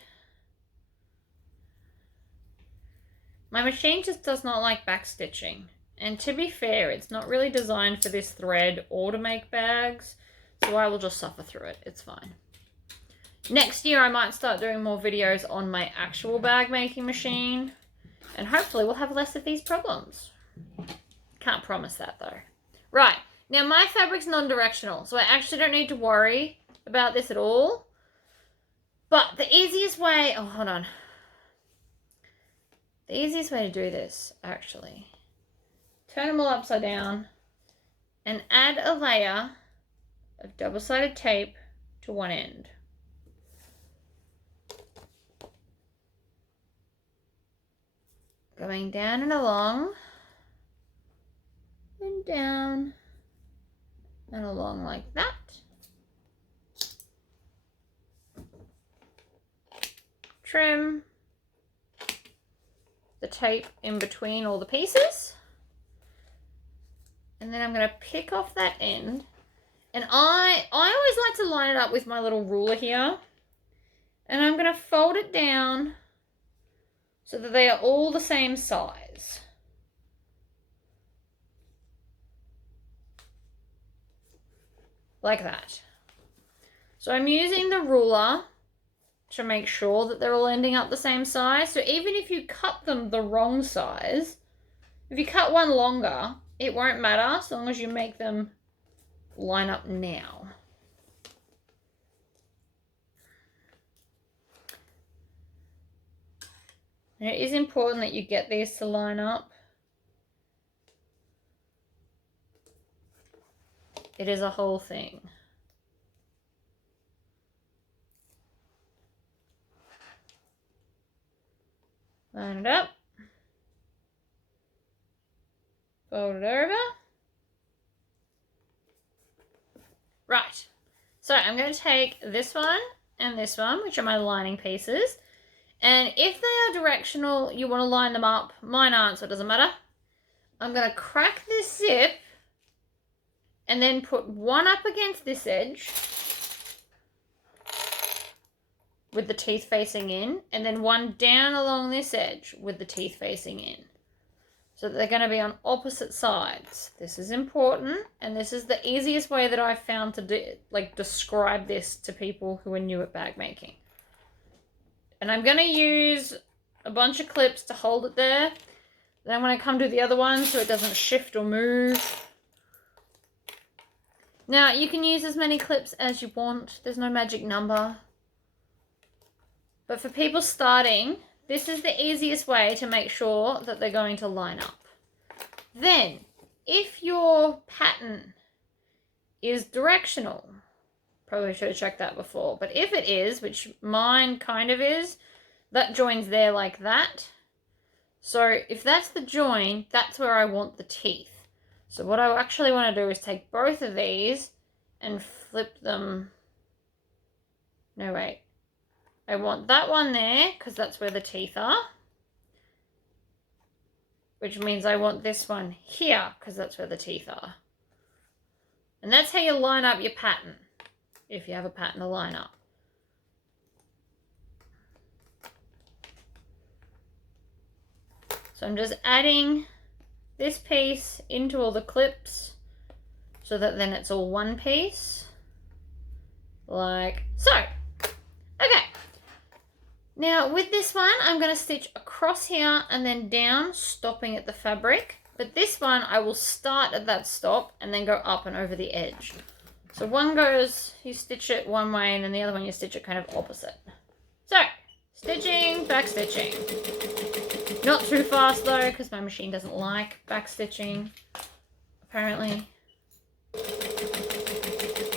My machine just does not like back stitching. And to be fair, it's not really designed for this thread or to make bags. So I will just suffer through it. It's fine. Next year, I might start doing more videos on my actual bag making machine. And hopefully we'll have less of these problems. Can't promise that though. Right. Now my fabric's non-directional. So I actually don't need to worry about this at all. But the easiest way... Oh, hold on. The easiest way to do this, actually, turn them all upside down and add a layer of double-sided tape to one end. Going down and along, and down and along like that. Trim the tape in between all the pieces. And then I'm going to pick off that end. And I always like to line it up with my little ruler here. And I'm going to fold it down so that they are all the same size. Like that. So I'm using the ruler to make sure that they're all ending up the same size. So even if you cut them the wrong size, if you cut one longer, it won't matter so long as you make them line up now. And it is important that you get these to line up. It is a whole thing. Line it up. Fold it over. Right. So I'm going to take this one and this one, which are my lining pieces. And if they are directional, you want to line them up. Mine aren't, so it doesn't matter. I'm going to crack this zip and then put one up against this edge with the teeth facing in, and then one down along this edge with the teeth facing in. So that they're going to be on opposite sides. This is important, and this is the easiest way that I've found to describe this to people who are new at bag making. And I'm going to use a bunch of clips to hold it there. Then when I come to the other one so it doesn't shift or move. Now, you can use as many clips as you want. There's no magic number. But for people starting, this is the easiest way to make sure that they're going to line up. Then, if your pattern is directional, probably should have checked that before, but if it is, which mine kind of is, that joins there like that. So if that's the join, that's where I want the teeth. So what I actually want to do is take both of these and flip them. No, wait. I want that one there because that's where the teeth are. Which means I want this one here because that's where the teeth are. And that's how you line up your pattern, if you have a pattern to line up. So I'm just adding this piece into all the clips so that then it's all one piece. Like so. Okay. Now with this one, I'm going to stitch across here and then down, stopping at the fabric. But this one, I will start at that stop and then go up and over the edge. So one goes, you stitch it one way, and then the other one you stitch it kind of opposite. So, stitching, back stitching. Not too fast though, because my machine doesn't like back stitching, apparently.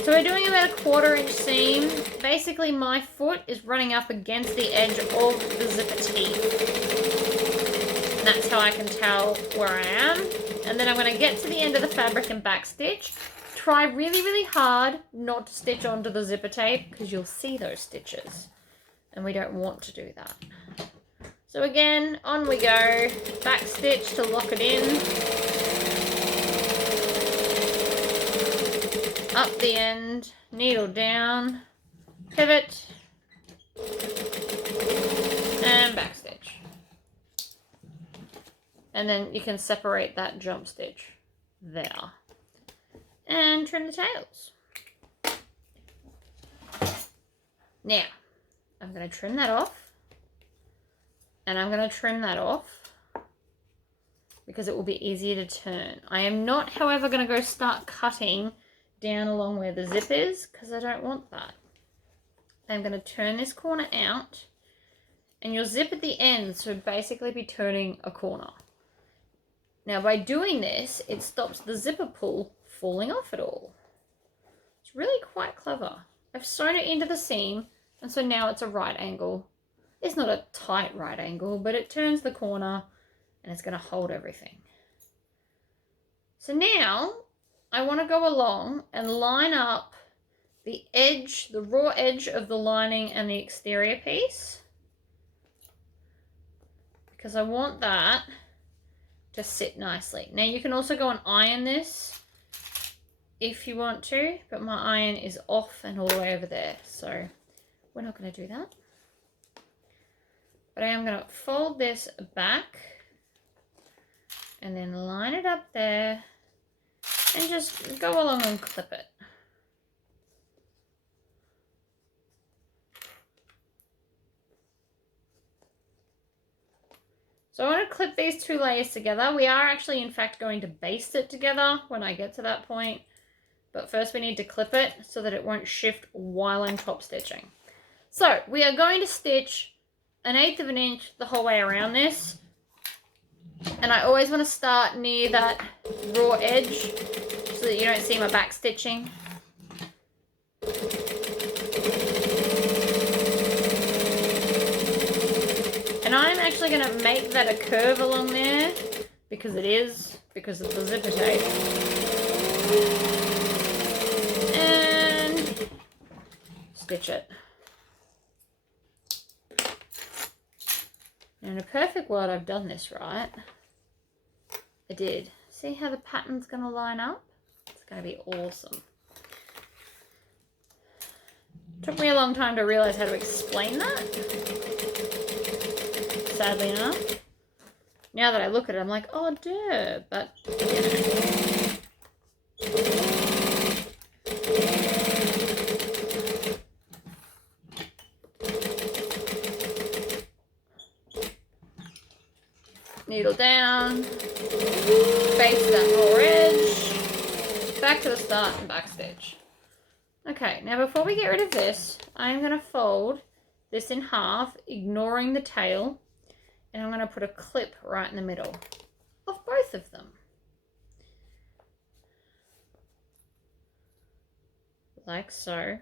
So we're doing about a 1/4 inch seam. Basically my foot is running up against the edge of the zipper teeth. And that's how I can tell where I am. And then I'm going to get to the end of the fabric and back stitch. Try really, really hard not to stitch onto the zipper tape because you'll see those stitches. And we don't want to do that. So again, on we go. Back stitch to lock it in. Up the end, needle down, pivot, and back stitch. And then you can separate that jump stitch there. And trim the tails. Now, I'm going to trim that off. And I'm going to trim that off because it will be easier to turn. I am not, however, going to go start cutting down along where the zip is because I don't want that. I'm going to turn this corner out, and your zip at the end should basically be turning a corner. Now by doing this, it stops the zipper pull falling off at all. It's really quite clever. I've sewn it into the seam, and so now it's a right angle. It's not a tight right angle, but it turns the corner and it's going to hold everything. So now I want to go along and line up the edge, the raw edge of the lining and the exterior piece, because I want that to sit nicely. Now you can also go and iron this if you want to, but my iron is off and all the way over there, so we're not going to do that. But I am going to fold this back and then line it up there and just go along and clip it. So I want to clip these two layers together. We are actually, in fact, going to baste it together when I get to that point. But first we need to clip it so that it won't shift while I'm top stitching. So we are going to stitch 1/8 of an inch the whole way around this. And I always want to start near that raw edge so that you don't see my back stitching. And I'm actually going to make that a curve along there because of the zipper tape. And stitch it. In a perfect world, I've done this right. I did. See how the pattern's going to line up? It's going to be awesome. Took me a long time to realize how to explain that. Sadly enough. Now that I look at it, I'm like, oh, duh. But, you know. Needle down, baste that raw edge, back to the start and back stitch. Okay, now before we get rid of this, I'm going to fold this in half, ignoring the tail, and I'm going to put a clip right in the middle of both of them. Like so.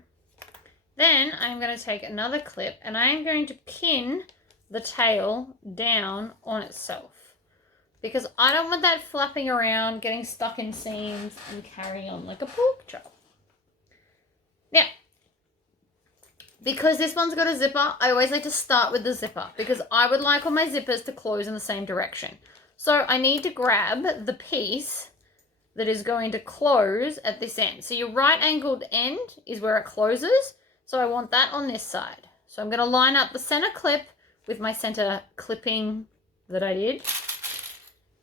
Then I'm going to take another clip and I'm going to pin the tail down on itself, because I don't want that flapping around, getting stuck in seams and carrying on like a pork chop. Now, because this one's got a zipper, I always like to start with the zipper because I would like all my zippers to close in the same direction. So I need to grab the piece that is going to close at this end. So your right angled end is where it closes. So I want that on this side. So I'm going to line up the center clip with my center clipping that I did.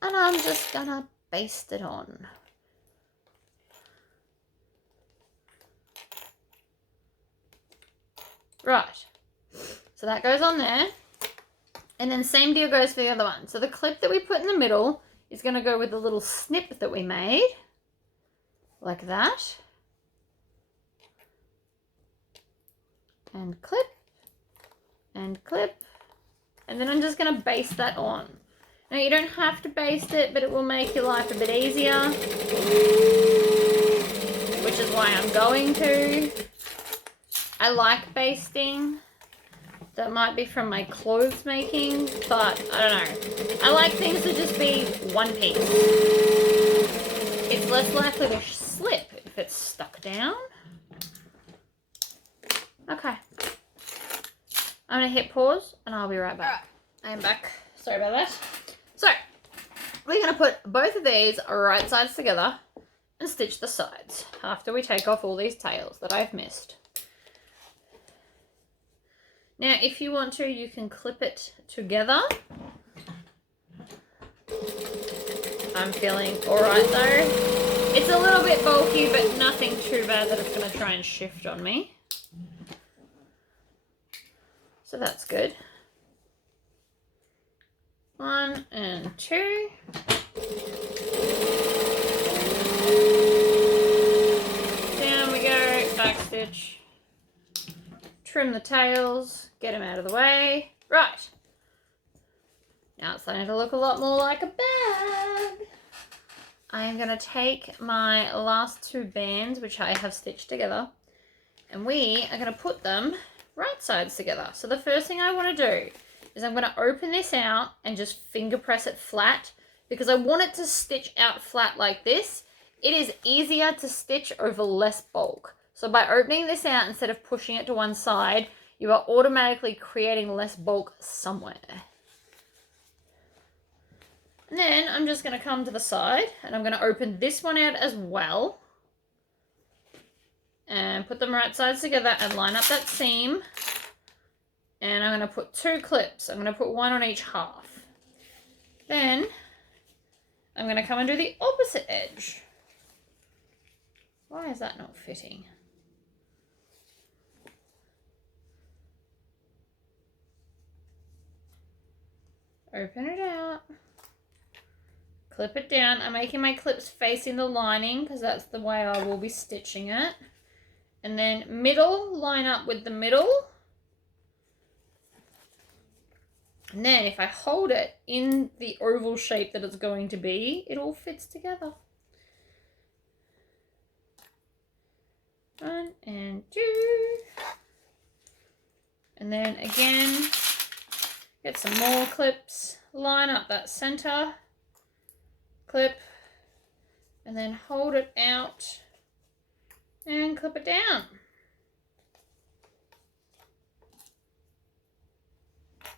And I'm just going to baste it on. Right. So that goes on there. And then same deal goes for the other one. So the clip that we put in the middle is going to go with the little snip that we made. Like that. And clip. And clip. And then I'm just going to baste that on. Now you don't have to baste it, but it will make your life a bit easier. Which is why I'm going to. I like basting. That might be from my clothes making, but I don't know. I like things to just be one piece. It's less likely to slip if it's stuck down. Okay. I'm going to hit pause and I'll be right back. Alright, I am back. Sorry about that. So, we're going to put both of these right sides together and stitch the sides after we take off all these tails that I've missed. Now, if you want to, you can clip it together. I'm feeling alright though. It's a little bit bulky, but nothing too bad that it's going to try and shift on me. So that's good. 1 and 2. Down we go, back stitch. Trim the tails, get them out of the way. Right. Now it's starting to look a lot more like a bag. I am going to take my last 2 bands, which I have stitched together, and we are going to put them right sides together. So the first thing I want to do is I'm going to open this out and just finger press it flat because I want it to stitch out flat like this. It is easier to stitch over less bulk. So by opening this out instead of pushing it to one side, you are automatically creating less bulk somewhere. And then I'm just going to come to the side and I'm going to open this one out as well. And put them right sides together and line up that seam. And I'm going to put 2 clips. I'm going to put 1 on each half. Then I'm going to come and do the opposite edge. Why is that not fitting? Open it out. Clip it down. I'm making my clips facing the lining because that's the way I will be stitching it. And then middle, line up with the middle. And then if I hold it in the oval shape that it's going to be, it all fits together. 1 and 2. And then again, get some more clips, line up that center, clip, and then hold it out and clip it down.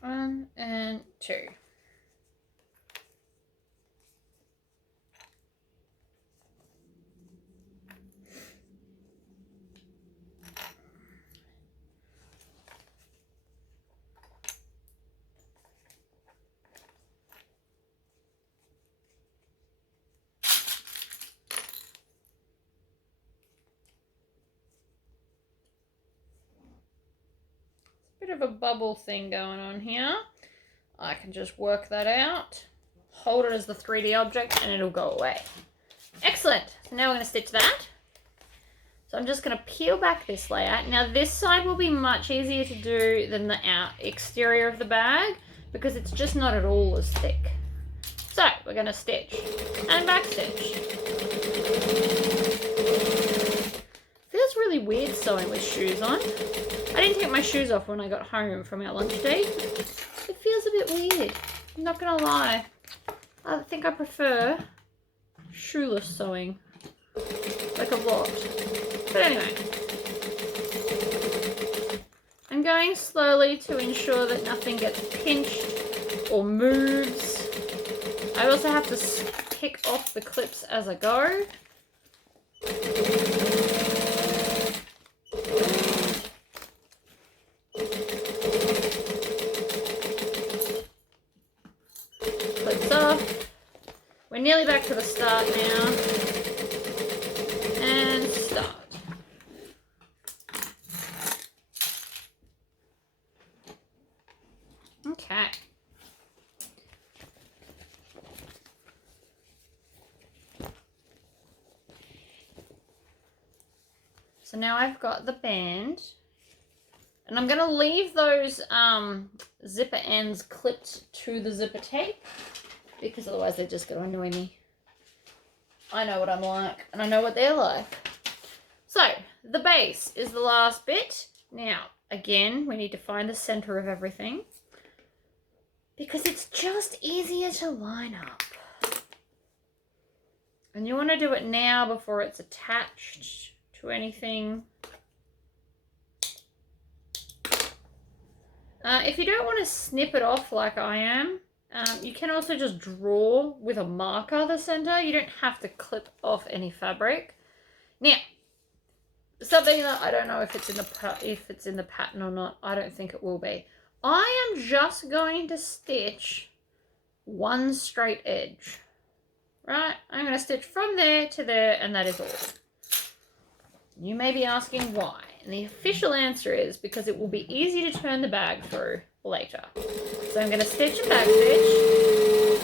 1 and 2. Bit of a bubble thing going on here. I can just work that out, hold it as the 3D object, and it'll go away. Excellent. So now we're going to stitch that. So I'm just going to peel back this layer. Now this side will be much easier to do than the exterior of the bag because it's just not at all as thick. So we're going to stitch and back stitch. Feels really weird sewing with shoes on. I didn't take my shoes off when I got home from our lunch date. It feels a bit weird. I'm not gonna lie. I think I prefer shoeless sewing. Like a lot. But anyway. I'm going slowly to ensure that nothing gets pinched or moves. I also have to pick off the clips as I go. We're nearly back to the start now. And start. So now I've got the band. And I'm going to leave those zipper ends clipped to the zipper tape because otherwise they're just going to annoy me. I know what I'm like and I know what they're like. So the base is the last bit. Now, again, we need to find the center of everything because it's just easier to line up. And you want to do it now before it's attached to anything. If you don't want to snip it off like I am, you can also just draw with a marker the center. You don't have to clip off any fabric. Now, something that I don't know if it's in the pattern or not. I don't think it will be. I am just going to stitch one straight edge. Right? I'm going to stitch from there to there, and that is all. You may be asking why. And the official answer is because it will be easy to turn the bag through later. So I'm going to stitch and back stitch.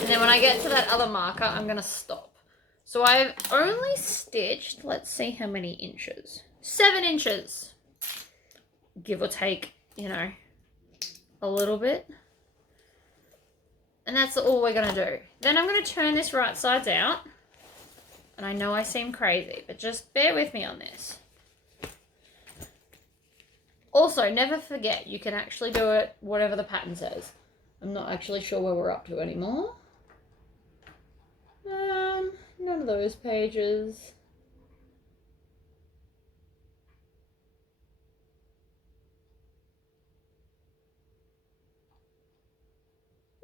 And then when I get to that other marker, I'm going to stop. So I've only stitched, let's see how many inches. 7 inches. Give or take, you know, a little bit. And that's all we're going to do. Then I'm going to turn this right sides out. And I know I seem crazy, but just bear with me on this. Also, never forget, you can actually do it whatever the pattern says. I'm not actually sure where we're up to anymore. None of those pages.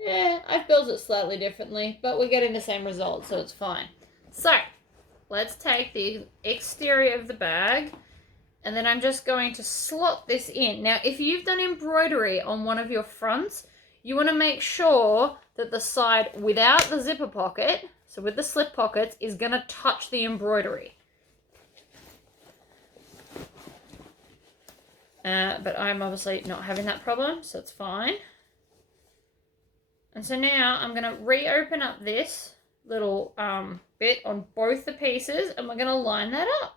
Yeah, I've built it slightly differently, but we're getting the same result, so it's fine. So, let's take the exterior of the bag, and then I'm just going to slot this in. Now, if you've done embroidery on one of your fronts, you want to make sure that the side without the zipper pocket, so with the slip pockets, is going to touch the embroidery. But I'm obviously not having that problem, so it's fine. And so now I'm going to reopen up this little bit on both the pieces, and we're going to line that up.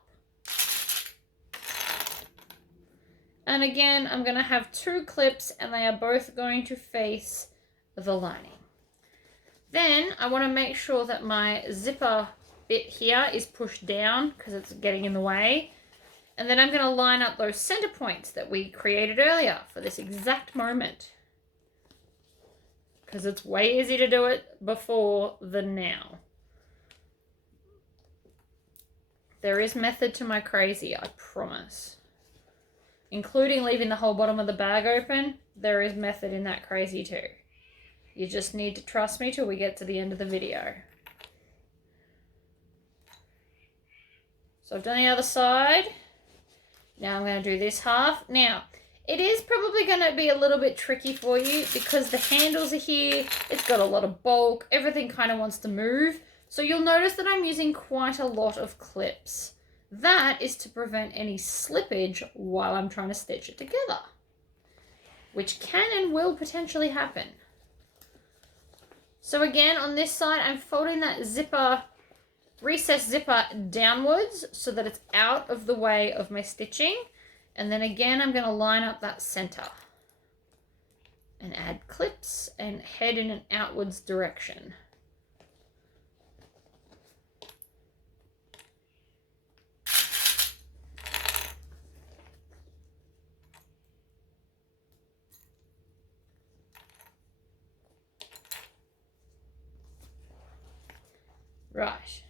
And again, I'm going to have 2 clips, and they are both going to face the lining. Then I want to make sure that my zipper bit here is pushed down because it's getting in the way. And then I'm going to line up those center points that we created earlier for this exact moment. Because it's way easier to do it before than now. There is method to my crazy, I promise. Including leaving the whole bottom of the bag open, there is method in that crazy too. You just need to trust me till we get to the end of the video. So I've done the other side. Now I'm going to do this half. Now, it is probably going to be a little bit tricky for you because the handles are here. It's got a lot of bulk. Everything kind of wants to move. So you'll notice that I'm using quite a lot of clips. That is to prevent any slippage while I'm trying to stitch it together, which can and will potentially happen. So again, on this side, I'm folding that zipper, recessed zipper downwards so that it's out of the way of my stitching. And then again, I'm going to line up that center and add clips and head in an outwards direction. Right.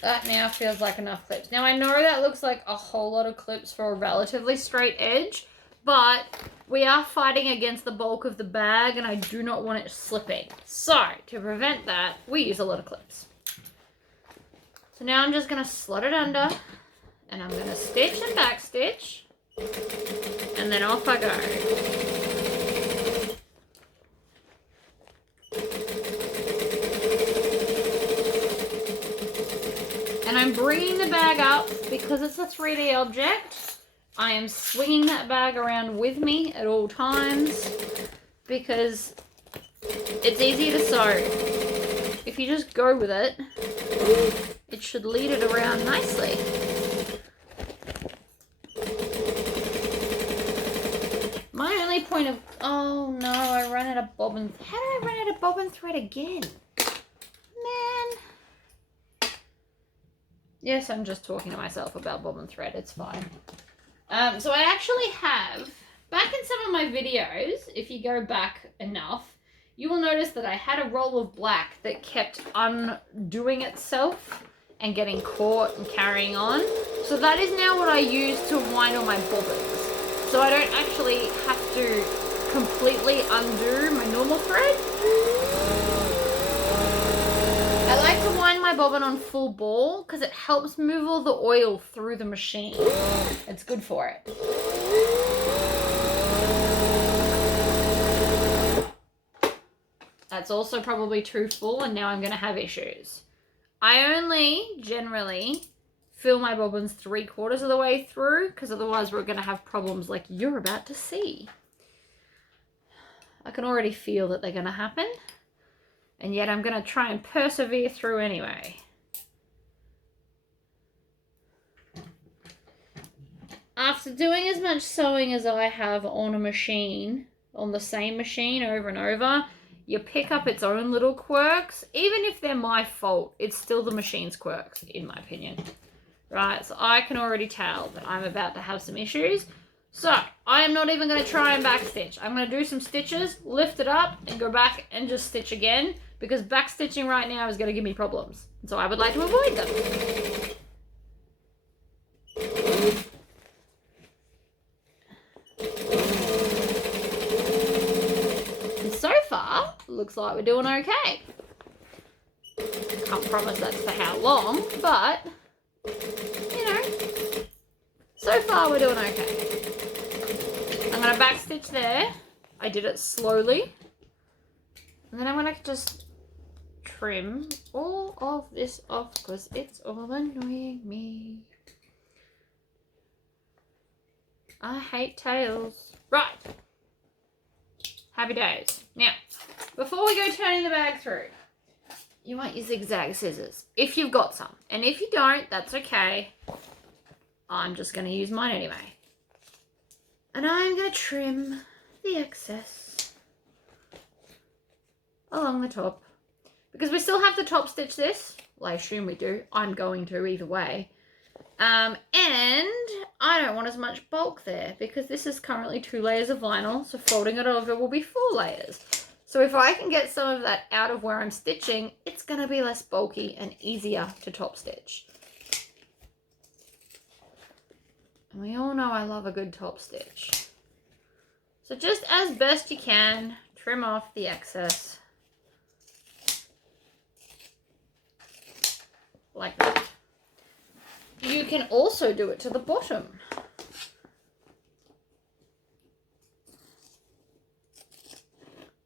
That now feels like enough clips. Now I know that looks like a whole lot of clips for a relatively straight edge, but we are fighting against the bulk of the bag and I do not want it slipping. So to prevent that, we use a lot of clips. So now I'm just going to slot it under and I'm going to stitch and back stitch and then off I go. And I'm bringing the bag up because it's a 3D object. I am swinging that bag around with me at all times because it's easy to sew. If you just go with it, it should lead it around nicely. My only point of, oh no, I ran out of bobbin. How did I run out of bobbin thread again? Man. Yes, I'm just talking to myself about bobbin thread. It's fine. So I actually have, back in some of my videos, if you go back enough, you will notice that I had a roll of black that kept undoing itself and getting caught and carrying on. So that is now what I use to wind all my bobbins. So I don't actually have to completely undo my normal thread. I like to wind my bobbin on full ball because it helps move all the oil through the machine. It's good for it. That's also probably too full, and now I'm going to have issues. I only generally fill my bobbins 3/4 of the way through, because otherwise we're going to have problems like you're about to see. I can already feel that they're going to happen, and yet I'm going to try and persevere through anyway. After doing as much sewing as I have on a machine, on the same machine over and over, you pick up its own little quirks. Even if they're my fault, it's still the machine's quirks, in my opinion. Right, so I can already tell that I'm about to have some issues. So, I am not even going to try and backstitch. I'm going to do some stitches, lift it up, and go back and just stitch again, because backstitching right now is going to give me problems. So I would like to avoid them. So far, looks like we're doing okay. Can't promise that's for how long, but, you know, so far we're doing okay. I'm going to backstitch there. I did it slowly. And then I'm going to just trim all of this off because it's all annoying me. I hate tails. Right. Happy days. Now, before we go turning the bag through, you want your zigzag scissors, if you've got some. And if you don't, that's okay. I'm just going to use mine anyway. And I'm going to trim the excess along the top. Because we still have to top stitch this. Well, I assume we do. I'm going to either way. And I don't want as much bulk there because this is currently 2 layers of vinyl, so folding it over will be 4 layers. So if I can get some of that out of where I'm stitching, it's going to be less bulky and easier to top stitch. And we all know I love a good top stitch. So just as best you can, trim off the excess. Like that. You can also do it to the bottom.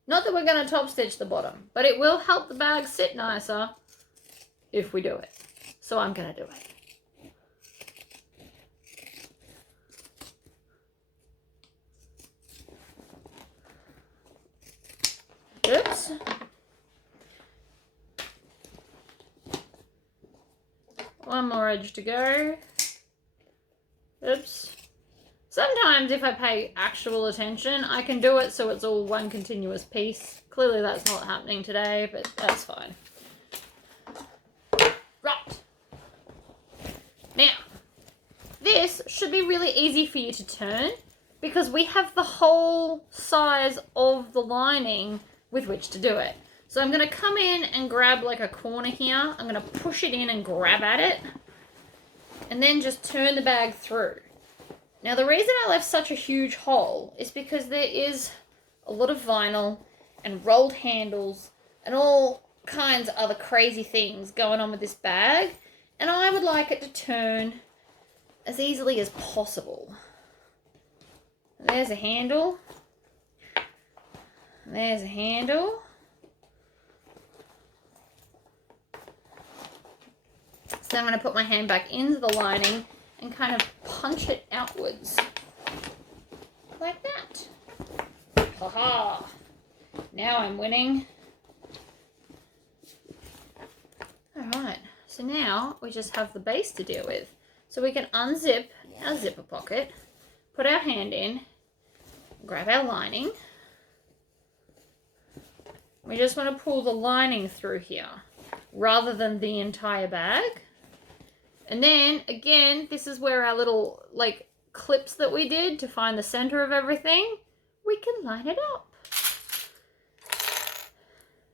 Not that we're going to top stitch the bottom, but it will help the bag sit nicer if we do it. So I'm going to do it. Oops. One more edge to go. Oops. Sometimes if I pay actual attention, I can do it so it's all one continuous piece. Clearly that's not happening today, but that's fine. Right. Now, this should be really easy for you to turn because we have the whole size of the lining with which to do it. So I'm going to come in and grab like a corner here. I'm going to push it in and grab at it. And then just turn the bag through. Now the reason I left such a huge hole is because there is a lot of vinyl and rolled handles and all kinds of other crazy things going on with this bag. And I would like it to turn as easily as possible. There's a handle. There's a handle. So I'm going to put my hand back into the lining and kind of punch it outwards. Like that. Ha-ha. Now I'm winning. Alright, So now we just have the base to deal with. So we can unzip our zipper pocket, put our hand in, grab our lining. We just want to pull the lining through here rather than the entire bag. And then again, this is where our little like clips that we did to find the center of everything, we can line it up.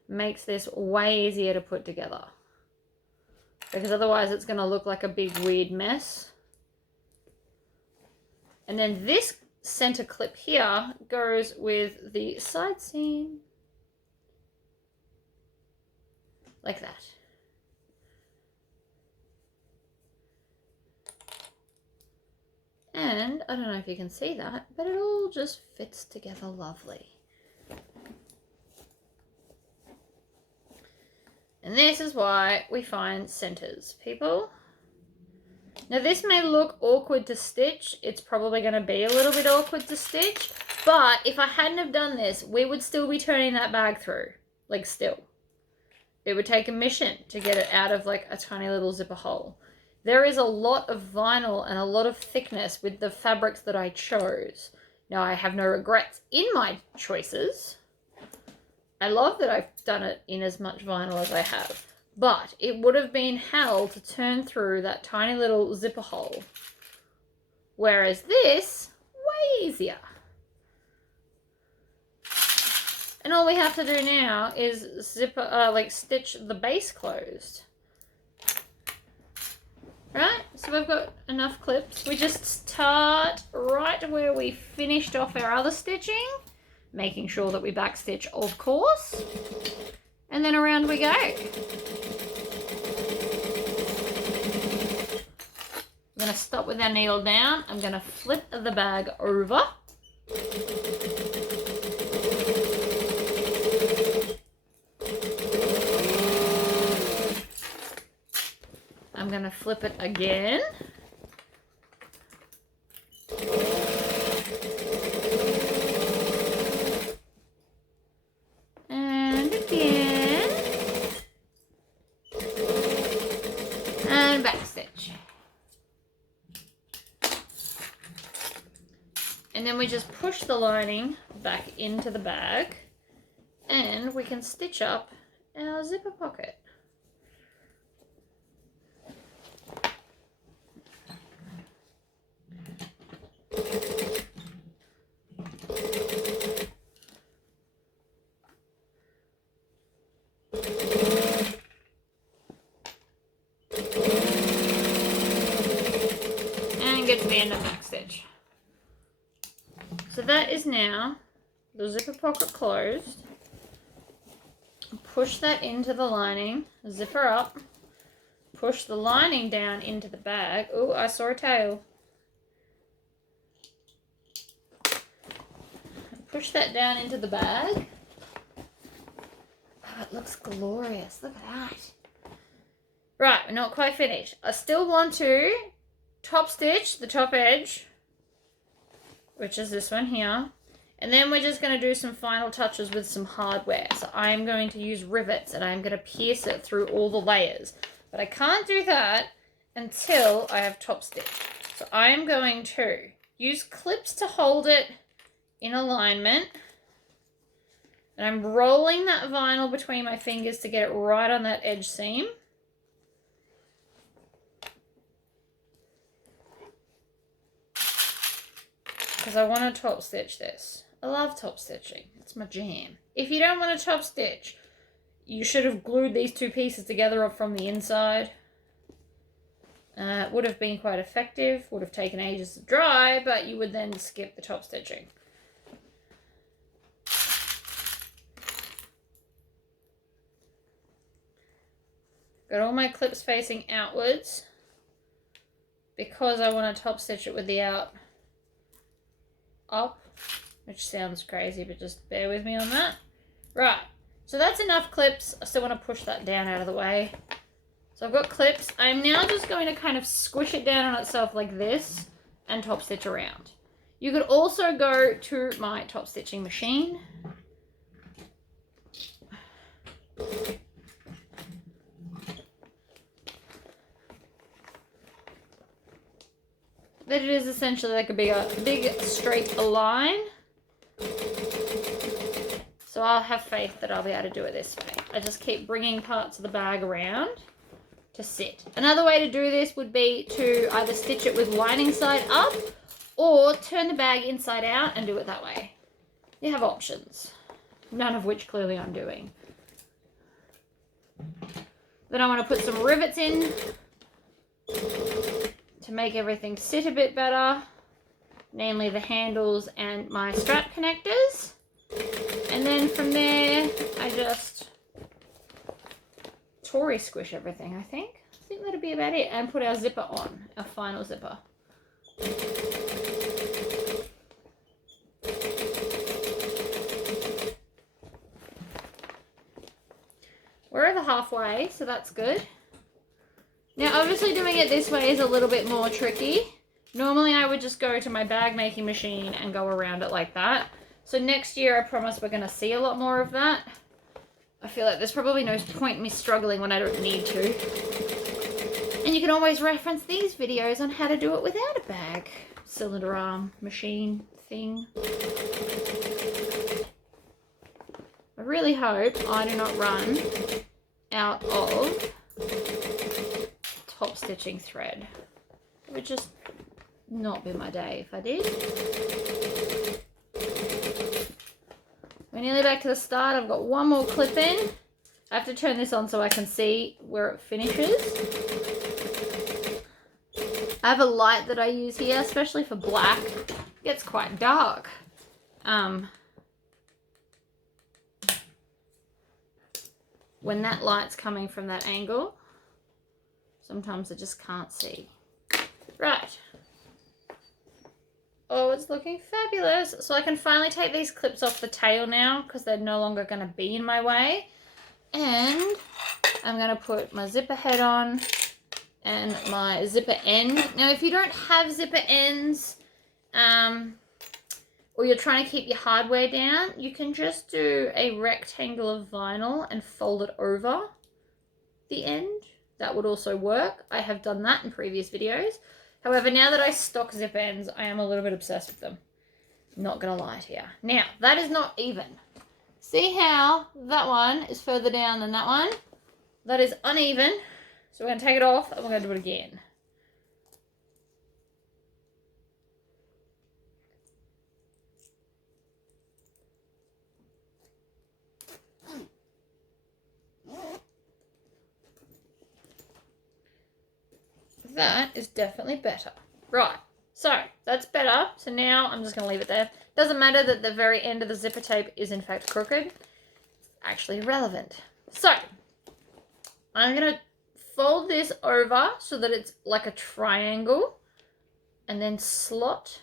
Makes this way easier to put together, because otherwise it's going to look like a big weird mess. And then this center clip here goes with the side seam, like that. And I don't know if you can see that, but it all just fits together lovely. And this is why we find centers, people. Now this may look awkward to stitch. It's probably going to be a little bit awkward to stitch. But if I hadn't have done this, we would still be turning that bag through. Like still. It would take a mission to get it out of like a tiny little zipper hole. There is a lot of vinyl and a lot of thickness with the fabrics that I chose. Now I have no regrets in my choices. I love that I've done it in as much vinyl as I have, but it would have been hell to turn through that tiny little zipper hole. Whereas this, way easier. And all we have to do now is stitch the base closed. Right, so we've got enough clips. We just start right where we finished off our other stitching, making sure that we backstitch, of course, and then around we go. I'm going to stop with our needle down. I'm going to flip the bag over. I'm going to flip it again. And again. And backstitch. And then we just push the lining back into the bag and we can stitch up our zipper pocket. And get to the end of backstitch. So that is now the zipper pocket closed. Push that into the lining, zipper up, push the lining down into the bag. Oh, I saw a tail. Push that down into the bag. Oh, it looks glorious. Look at that. Right, we're not quite finished. I still want to top stitch the top edge, which is this one here. And then we're just going to do some final touches with some hardware. So I'm going to use rivets and I'm going to pierce it through all the layers. But I can't do that until I have top stitched. So I'm going to use clips to hold it in alignment. And I'm rolling that vinyl between my fingers to get it right on that edge seam. Because I want to top stitch this. I love top stitching. It's my jam. If you don't want to top stitch, you should have glued these two pieces together from the inside. Would have been quite effective. Would have taken ages to dry, but you would then skip the top stitching. Got all my clips facing outwards because I want to top stitch it with the out up, which sounds crazy, but just bear with me on that. Right, so that's enough clips. I still want to push that down out of the way. So I've got clips. I'm now just going to kind of squish it down on itself like this and top stitch around. You could also go to my top stitching machine. that it is essentially like a big straight line. So I'll have faith that I'll be able to do it this way. I just keep bringing parts of the bag around to sit. Another way to do this would be to either stitch it with lining side up or turn the bag inside out and do it that way. You have options, none of which clearly I'm doing. Then I want to put some rivets in to make everything sit a bit better, namely the handles and my strap connectors. And then from there, I just Tory squish everything, I think. I think that'll be about it. And put our zipper on, our final zipper. We're over halfway, so that's good. Now, obviously doing it this way is a little bit more tricky. Normally, I would just go to my bag making machine and go around it like that. So next year, I promise we're going to see a lot more of that. I feel like there's probably no point in me struggling when I don't need to. And you can always reference these videos on how to do it without a bag. Cylinder arm machine thing. I really hope I do not run out of top stitching thread. It would just not be my day if I did. We're nearly back to the start. I've got one more clip in. I have to turn this on so I can see where it finishes. I have a light that I use here, especially for black. It gets quite dark. When that light's coming from that angle, sometimes I just can't see. Right. Oh, it's looking fabulous. So I can finally take these clips off the tail now because they're no longer going to be in my way. And I'm going to put my zipper head on and my zipper end. Now, if you don't have zipper ends, or you're trying to keep your hardware down, you can just do a rectangle of vinyl and fold it over the end. That would also work. I have done that in previous videos. However, now that I stock zip ends, I am a little bit obsessed with them. Not gonna lie to you. Now, that is not even. See how that one is further down than that one? That is uneven. So we're gonna take it off and we're gonna do it again. That is definitely better. Right, so that's better. So now I'm just going to leave it there. Doesn't matter that the very end of the zipper tape is in fact crooked. It's actually irrelevant. So I'm going to fold this over so that it's like a triangle and then slot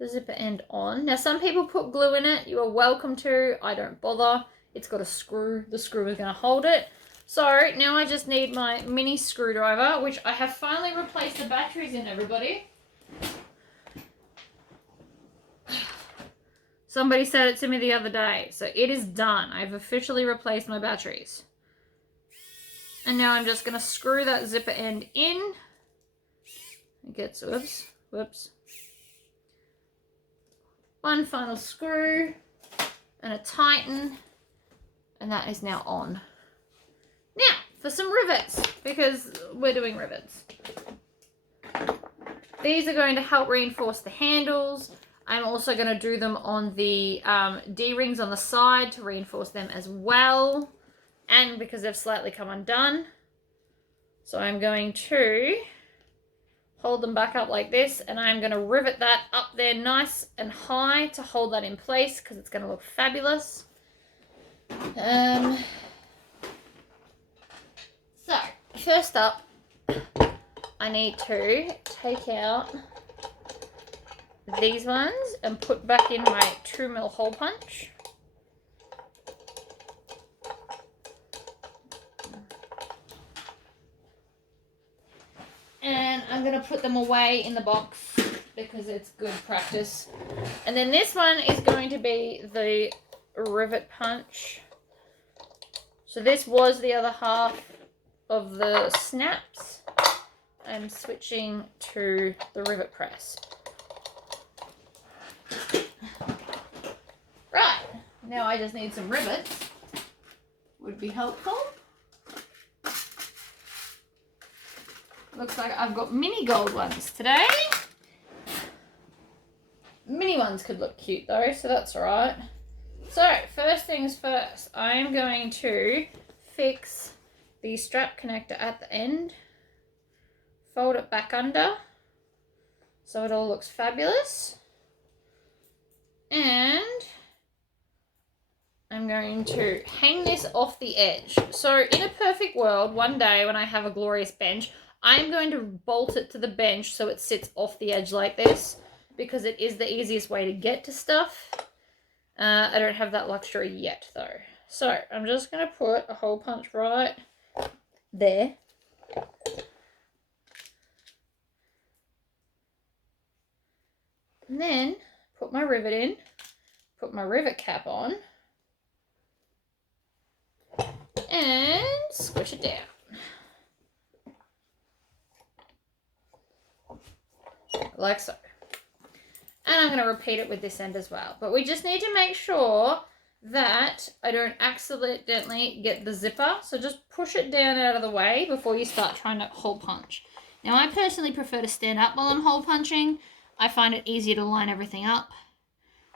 the zipper end on. Now some people put glue in it. You are welcome to. I don't bother. It's got a screw. The screw is going to hold it. So now I just need my mini screwdriver, which I have finally replaced the batteries in, everybody. Somebody said it to me the other day, so it is done. I've officially replaced my batteries. And now I'm just going to screw that zipper end in. It gets, whoops. One final screw and a tighten, and that is now on. Now, for some rivets, because we're doing rivets. These are going to help reinforce the handles. I'm also going to do them on the D-rings on the side to reinforce them as well. And because they've slightly come undone. So I'm going to hold them back up like this, and I'm going to rivet that up there nice and high to hold that in place because it's going to look fabulous. So, first up, I need to take out these ones and put back in my 2mm hole punch. And I'm going to put them away in the box because it's good practice. And then this one is going to be the rivet punch. So this was the other half of the snaps. I'm switching to the rivet press. Right, now I just need some rivets. Would be helpful. Looks like I've got mini gold ones today. Mini ones could look cute though, so that's alright. So, first things first, I'm going to fix the strap connector at the end. Fold it back under so it all looks fabulous. And I'm going to hang this off the edge. So in a perfect world, one day when I have a glorious bench, I'm going to bolt it to the bench so it sits off the edge like this, because it is the easiest way to get to stuff. I don't have that luxury yet though. So I'm just going to put a hole punch right there. And then put my rivet in, put my rivet cap on, and squish it down. Like so. And I'm going to repeat it with this end as well. But we just need to make sure that I don't accidentally get the zipper. So just push it down out of the way before you start trying to hole punch. Now I personally prefer to stand up while I'm hole punching. I find it easier to line everything up.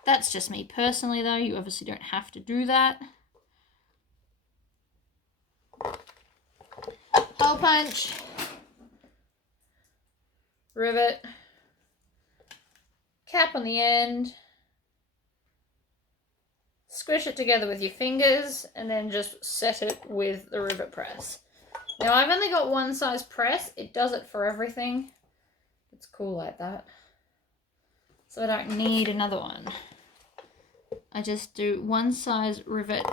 That's just me personally though. You obviously don't have to do that. Hole punch. Rivet. Cap on the end. Squish it together with your fingers and then just set it with the rivet press. Now I've only got one size press. It does it for everything. It's cool like that. So I don't need another one. I just do one size rivet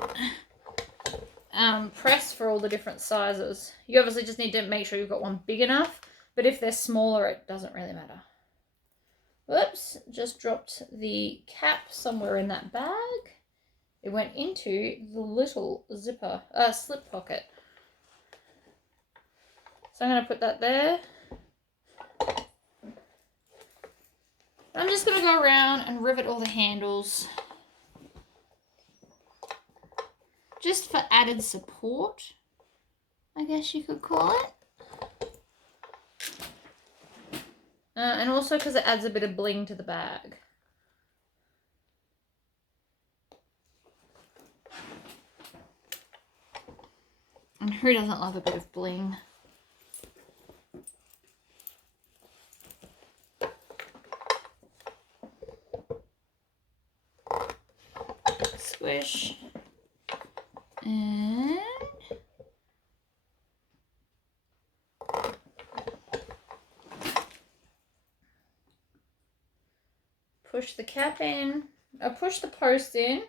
press for all the different sizes. You obviously just need to make sure you've got one big enough, but if they're smaller, it doesn't really matter. Whoops, just dropped the cap somewhere in that bag. It went into the little zipper, slip pocket. So I'm going to put that there. I'm just going to go around and rivet all the handles. Just for added support, I guess you could call it. And also because it adds a bit of bling to the bag. And who doesn't love a bit of bling? Squish. And push the cap in, push the post in,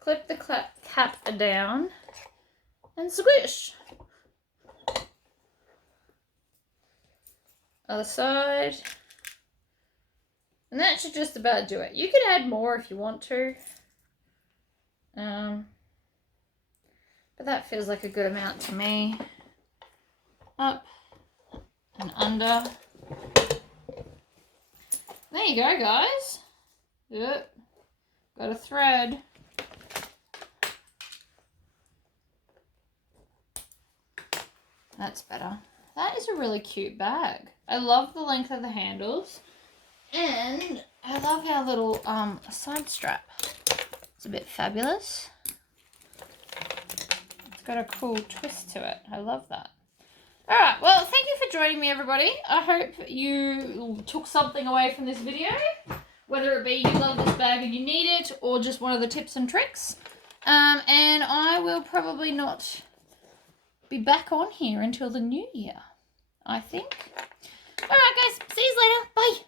clip the cap down, and squish. Other side. And that should just about do it. You could add more if you want to. But that feels like a good amount to me. Up and under. There you go, guys. Yep. Got a thread. That's better. That is a really cute bag. I love the length of the handles. And I love our little side strap. It's a bit fabulous. It's got a cool twist to it. I love that. Alright, well, thank you for joining me, everybody. I hope you took something away from this video. Whether it be you love this bag and you need it, or just one of the tips and tricks. And I will probably not be back on here until the new year, I think. Alright, guys. See you later. Bye.